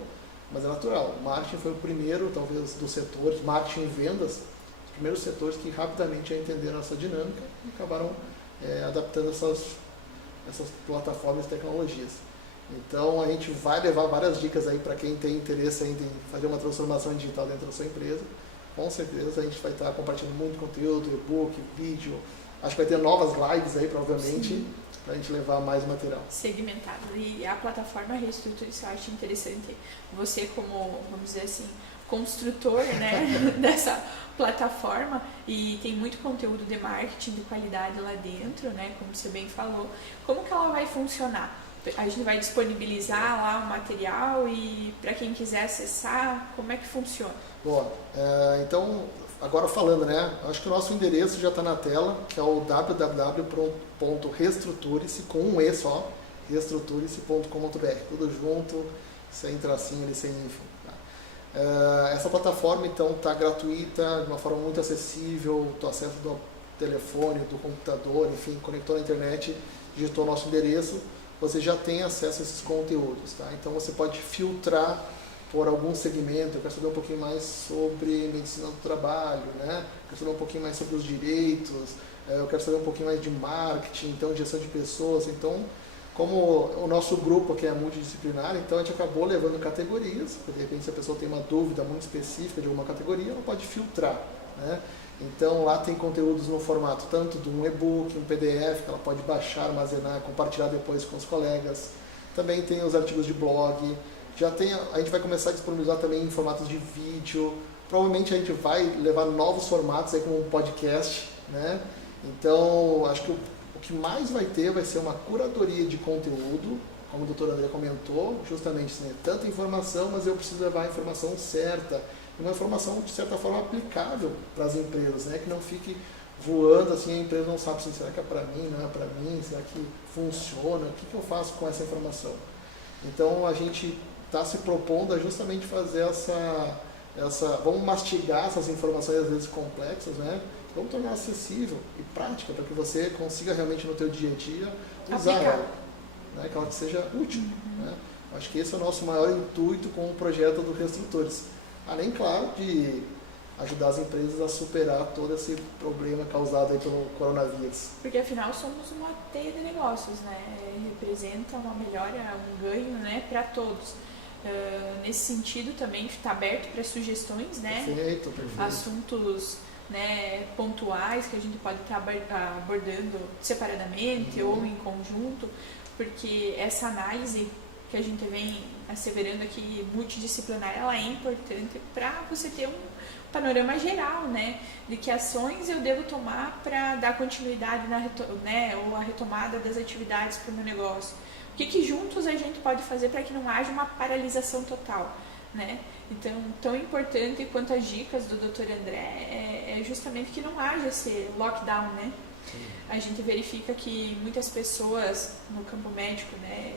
mas é natural. O marketing foi o primeiro, talvez, dos setores, marketing e vendas, os primeiros setores que rapidamente já entenderam essa dinâmica e acabaram adaptando essas plataformas e tecnologias. Então a gente vai levar várias dicas aí para quem tem interesse ainda em fazer uma transformação digital dentro da sua empresa. Com certeza a gente vai estar compartilhando muito conteúdo, e-book, vídeo, Acho que vai ter novas lives aí, provavelmente, para a gente levar mais material. Segmentado. E a plataforma Reestruture-se eu acho interessante. Você como, vamos dizer assim, construtor, né, dessa plataforma, e tem muito conteúdo de marketing de qualidade lá dentro, né, como você bem falou. Como que ela vai funcionar? A gente vai disponibilizar lá o material e para quem quiser acessar, como é que funciona? Bom, então, agora falando, né, acho que o nosso endereço já está na tela, que é o www.reestruture-se, com um E só, reestruture-se.com.br, tudo junto, sem tracinho ali, sem info. Essa plataforma, então, está gratuita, de uma forma muito acessível, tu acessa do telefone, do computador, enfim, conectou na internet, digitou nosso endereço, você já tem acesso a esses conteúdos, tá? Então você pode filtrar por algum segmento. Eu quero saber um pouquinho mais sobre medicina do trabalho, né? Eu quero saber um pouquinho mais sobre os direitos, eu quero saber um pouquinho mais de marketing, então gestão de pessoas. Então, como o nosso grupo aqui é multidisciplinar, então a gente acabou levando categorias, porque de repente se a pessoa tem uma dúvida muito específica de alguma categoria, ela pode filtrar, né? Então lá tem conteúdos no formato tanto de um e-book, um PDF, que ela pode baixar, armazenar, compartilhar depois com os colegas. Também tem os artigos de blog. A gente vai começar a disponibilizar também em formatos de vídeo. Provavelmente a gente vai levar novos formatos aí, como um podcast, né? Então acho que o que mais vai ter vai ser uma curadoria de conteúdo, como o doutor André comentou, justamente né, tanta informação, mas eu preciso levar a informação certa, uma informação de certa forma aplicável para as empresas, né? Que não fique voando assim, a empresa não sabe se será que é para mim, não é para mim, será que funciona, o que eu faço com essa informação. Então a gente está se propondo a justamente fazer vamos mastigar essas informações às vezes complexas, né? Vamos tornar acessível e prática para que você consiga realmente no teu dia a dia usar ela, né? Que ela seja útil, né? Acho que esse é o nosso maior intuito com o projeto do Reestruture-se. Além, claro, de ajudar as empresas a superar todo esse problema causado aí pelo coronavírus. Porque afinal somos uma teia de negócios, né? Representa uma melhora, um ganho, né, para todos. Nesse sentido também está aberto para sugestões, né? Perfeito. Assuntos, né, pontuais que a gente pode estar abordando separadamente ou em conjunto, porque essa análise que a gente vem asseverando aqui, multidisciplinar, ela é importante para você ter um panorama geral, né, de que ações eu devo tomar para dar continuidade ou a retomada das atividades para o meu negócio. O que juntos a gente pode fazer para que não haja uma paralisação total, né? Então, tão importante quanto as dicas do Dr. André é justamente que não haja esse lockdown, né? A gente verifica que muitas pessoas no campo médico, né,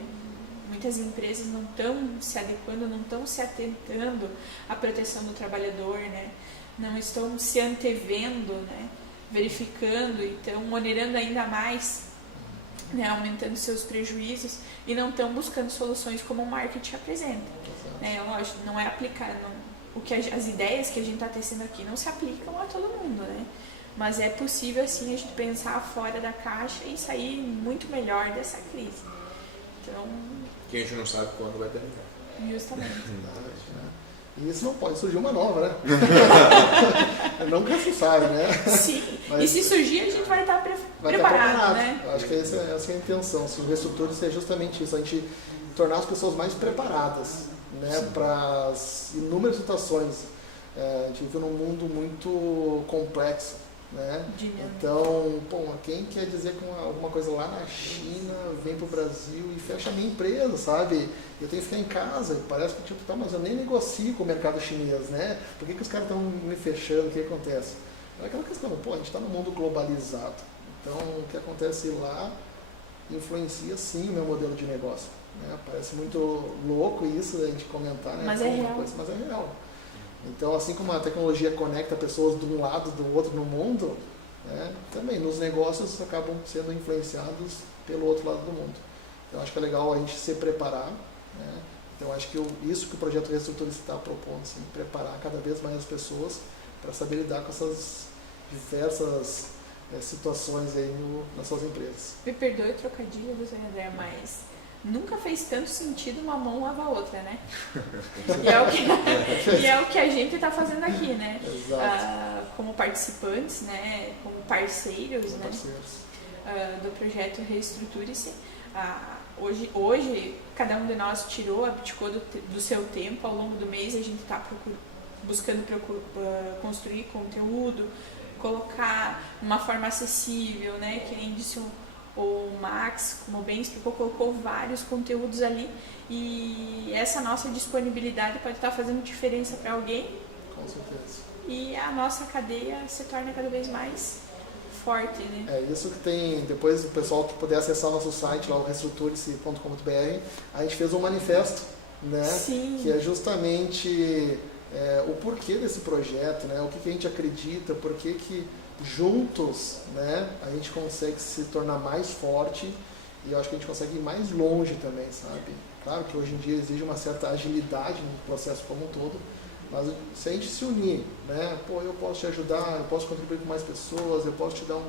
muitas empresas não estão se adequando, não estão se atentando à proteção do trabalhador, né? Não estão se antevendo, né? Verificando, então onerando ainda mais, né? Aumentando seus prejuízos e não estão buscando soluções como o marketing apresenta. Né? Lógico, não é aplicar, as ideias que a gente está tecendo aqui não se aplicam a todo mundo, né? Mas é possível assim a gente pensar fora da caixa e sair muito melhor dessa crise. Então, que a gente não sabe quando vai terminar. Justamente. E isso não pode surgir uma nova, né? Nunca se sabe, né? Sim. Mas e se surgir, a gente vai estar preparado, né? Acho que essa é a intenção. O Reestruture-se é justamente isso, a gente tornar as pessoas mais preparadas, né, para as inúmeras situações. A gente vive num mundo muito complexo, né? Então, quem quer dizer que alguma coisa lá na China vem para o Brasil e fecha a minha empresa, sabe? Eu tenho que ficar em casa, parece que mas eu nem negocio com o mercado chinês, né? Por que os caras estão me fechando? O que acontece? É aquela questão, a gente está num mundo globalizado, então o que acontece lá influencia sim o meu modelo de negócio, né? Parece muito louco isso a gente comentar, né? Mas é real. Mas é real. Então, assim como a tecnologia conecta pessoas de um lado do outro no mundo, né, também nos negócios acabam sendo influenciados pelo outro lado do mundo. Então, acho que é legal a gente se preparar, né? Então, acho que isso que o projeto Reestruture-se está propondo, assim, preparar cada vez mais as pessoas para saber lidar com essas diversas situações aí nas suas empresas. Me perdoe o trocadilho, doutor André, mas nunca fez tanto sentido uma mão lavar a outra, né? E é o que a gente está fazendo aqui, né? Como participantes, né? Como parceiros, né? Do projeto Reestruture-se. Hoje, cada um de nós abdicou do seu tempo. Ao longo do mês, a gente está buscando construir conteúdo, colocar uma forma acessível, né? Que nem disse o Max, como bem explicou, colocou vários conteúdos ali, e essa nossa disponibilidade pode estar fazendo diferença para alguém. Com certeza. E a nossa cadeia se torna cada vez mais forte, né? É isso que tem. Depois o pessoal que puder acessar o nosso site lá, o reestruture-se.com.br, a gente fez um manifesto, né? Sim. Que é justamente o porquê desse projeto, né? O que a gente acredita, por que juntos, né, a gente consegue se tornar mais forte, e eu acho que a gente consegue ir mais longe também, sabe? Claro que hoje em dia exige uma certa agilidade no processo como um todo, mas se a gente se unir, né, pô, eu posso te ajudar, eu posso contribuir com mais pessoas, eu posso te dar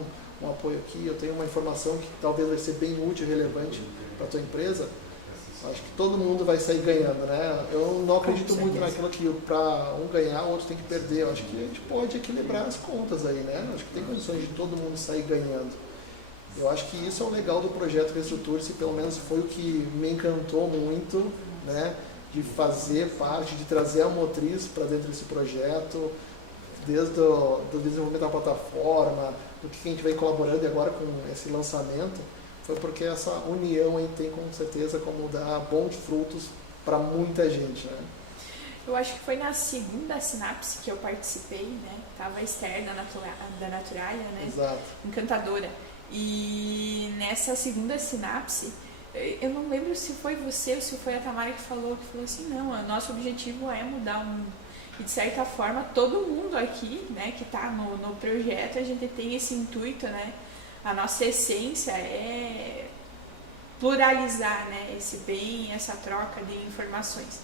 um apoio aqui, eu tenho uma informação que talvez vai ser bem útil e relevante para a tua empresa, acho que todo mundo vai sair ganhando, né? Eu não acredito muito naquilo que para um ganhar, o outro tem que perder. Eu acho que a gente pode equilibrar as contas aí, né? Acho que tem condições de todo mundo sair ganhando. Eu acho que isso é o legal do projeto Reestruture-se, pelo menos foi o que me encantou muito, né? De fazer parte, de trazer a Motriz para dentro desse projeto, desde o desenvolvimento da plataforma, do que a gente vem colaborando e agora com esse lançamento. Foi porque essa união aí tem com certeza como dar bons frutos para muita gente, né? Eu acho que foi na segunda Sinapse que eu participei, né? Tava externa da Naturalia, né? Exato. Encantadora. E nessa segunda Sinapse, eu não lembro se foi você ou se foi a Tamara que falou assim, não, o nosso objetivo é mudar o mundo. E de certa forma, todo mundo aqui, né, que está no projeto, a gente tem esse intuito, né? A nossa essência é pluralizar, né, esse bem, essa troca de informações.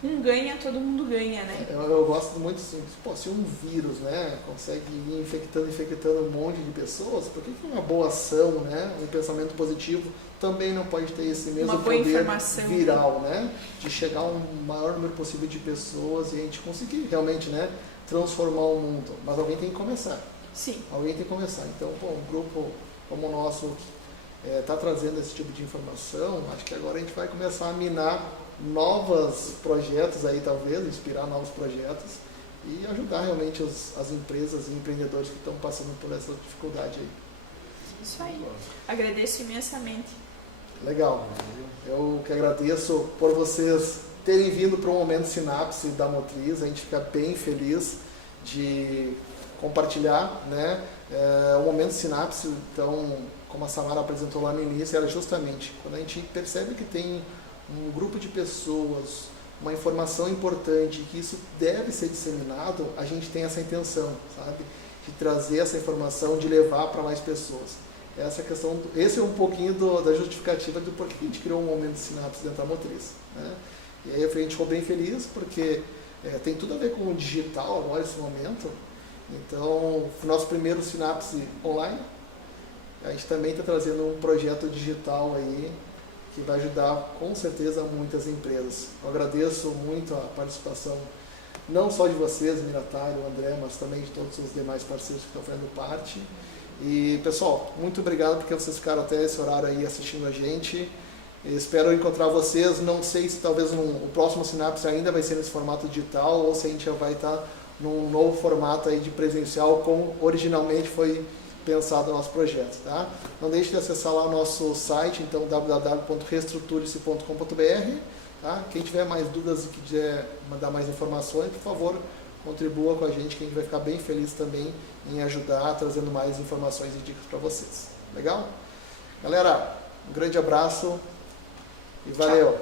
Um ganha, todo mundo ganha, né? Eu gosto muito assim, pô, se um vírus, né, consegue ir infectando um monte de pessoas, por que uma boa ação, né, um pensamento positivo também não pode ter esse mesmo poder viral, né, de chegar a um maior número possível de pessoas e a gente conseguir realmente, né, transformar o mundo. Mas alguém tem que começar. Sim. Alguém tem que começar. Então, pô, um grupo como o nosso está trazendo esse tipo de informação, acho que agora a gente vai começar a minar novos projetos aí, talvez, inspirar novos projetos e ajudar realmente as empresas e empreendedores que estão passando por essa dificuldade aí. Isso aí. Agradeço imensamente. Legal. Eu que agradeço por vocês terem vindo para o Momento Sinapse da Motriz. A gente fica bem feliz de compartilhar, né? O Momento Sinapse, então, como a Samara apresentou lá no início, era justamente quando a gente percebe que tem um grupo de pessoas, uma informação importante, que isso deve ser disseminado, a gente tem essa intenção, sabe? De trazer essa informação, de levar para mais pessoas. Essa questão, esse é um pouquinho da justificativa do porquê a gente criou um Momento Sinapse dentro da Motriz, né? E aí a gente ficou bem feliz, porque tem tudo a ver com o digital agora, esse momento. Então, nosso primeiro Sinapse online, a gente também está trazendo um projeto digital aí, que vai ajudar com certeza muitas empresas. Eu agradeço muito a participação, não só de vocês, Miratário, André, mas também de todos os demais parceiros que estão fazendo parte. E pessoal, muito obrigado porque vocês ficaram até esse horário aí assistindo a gente. Espero encontrar vocês, não sei se talvez o próximo Sinapse ainda vai ser nesse formato digital ou se a gente já vai estar num novo formato aí de presencial, como originalmente foi pensado no nosso projeto, tá? Não deixe de acessar lá o nosso site, então www.reestruture-se.com.br, tá? Quem tiver mais dúvidas e quiser mandar mais informações, por favor, contribua com a gente, que a gente vai ficar bem feliz também em ajudar, trazendo mais informações e dicas para vocês. Legal? Galera, um grande abraço e valeu!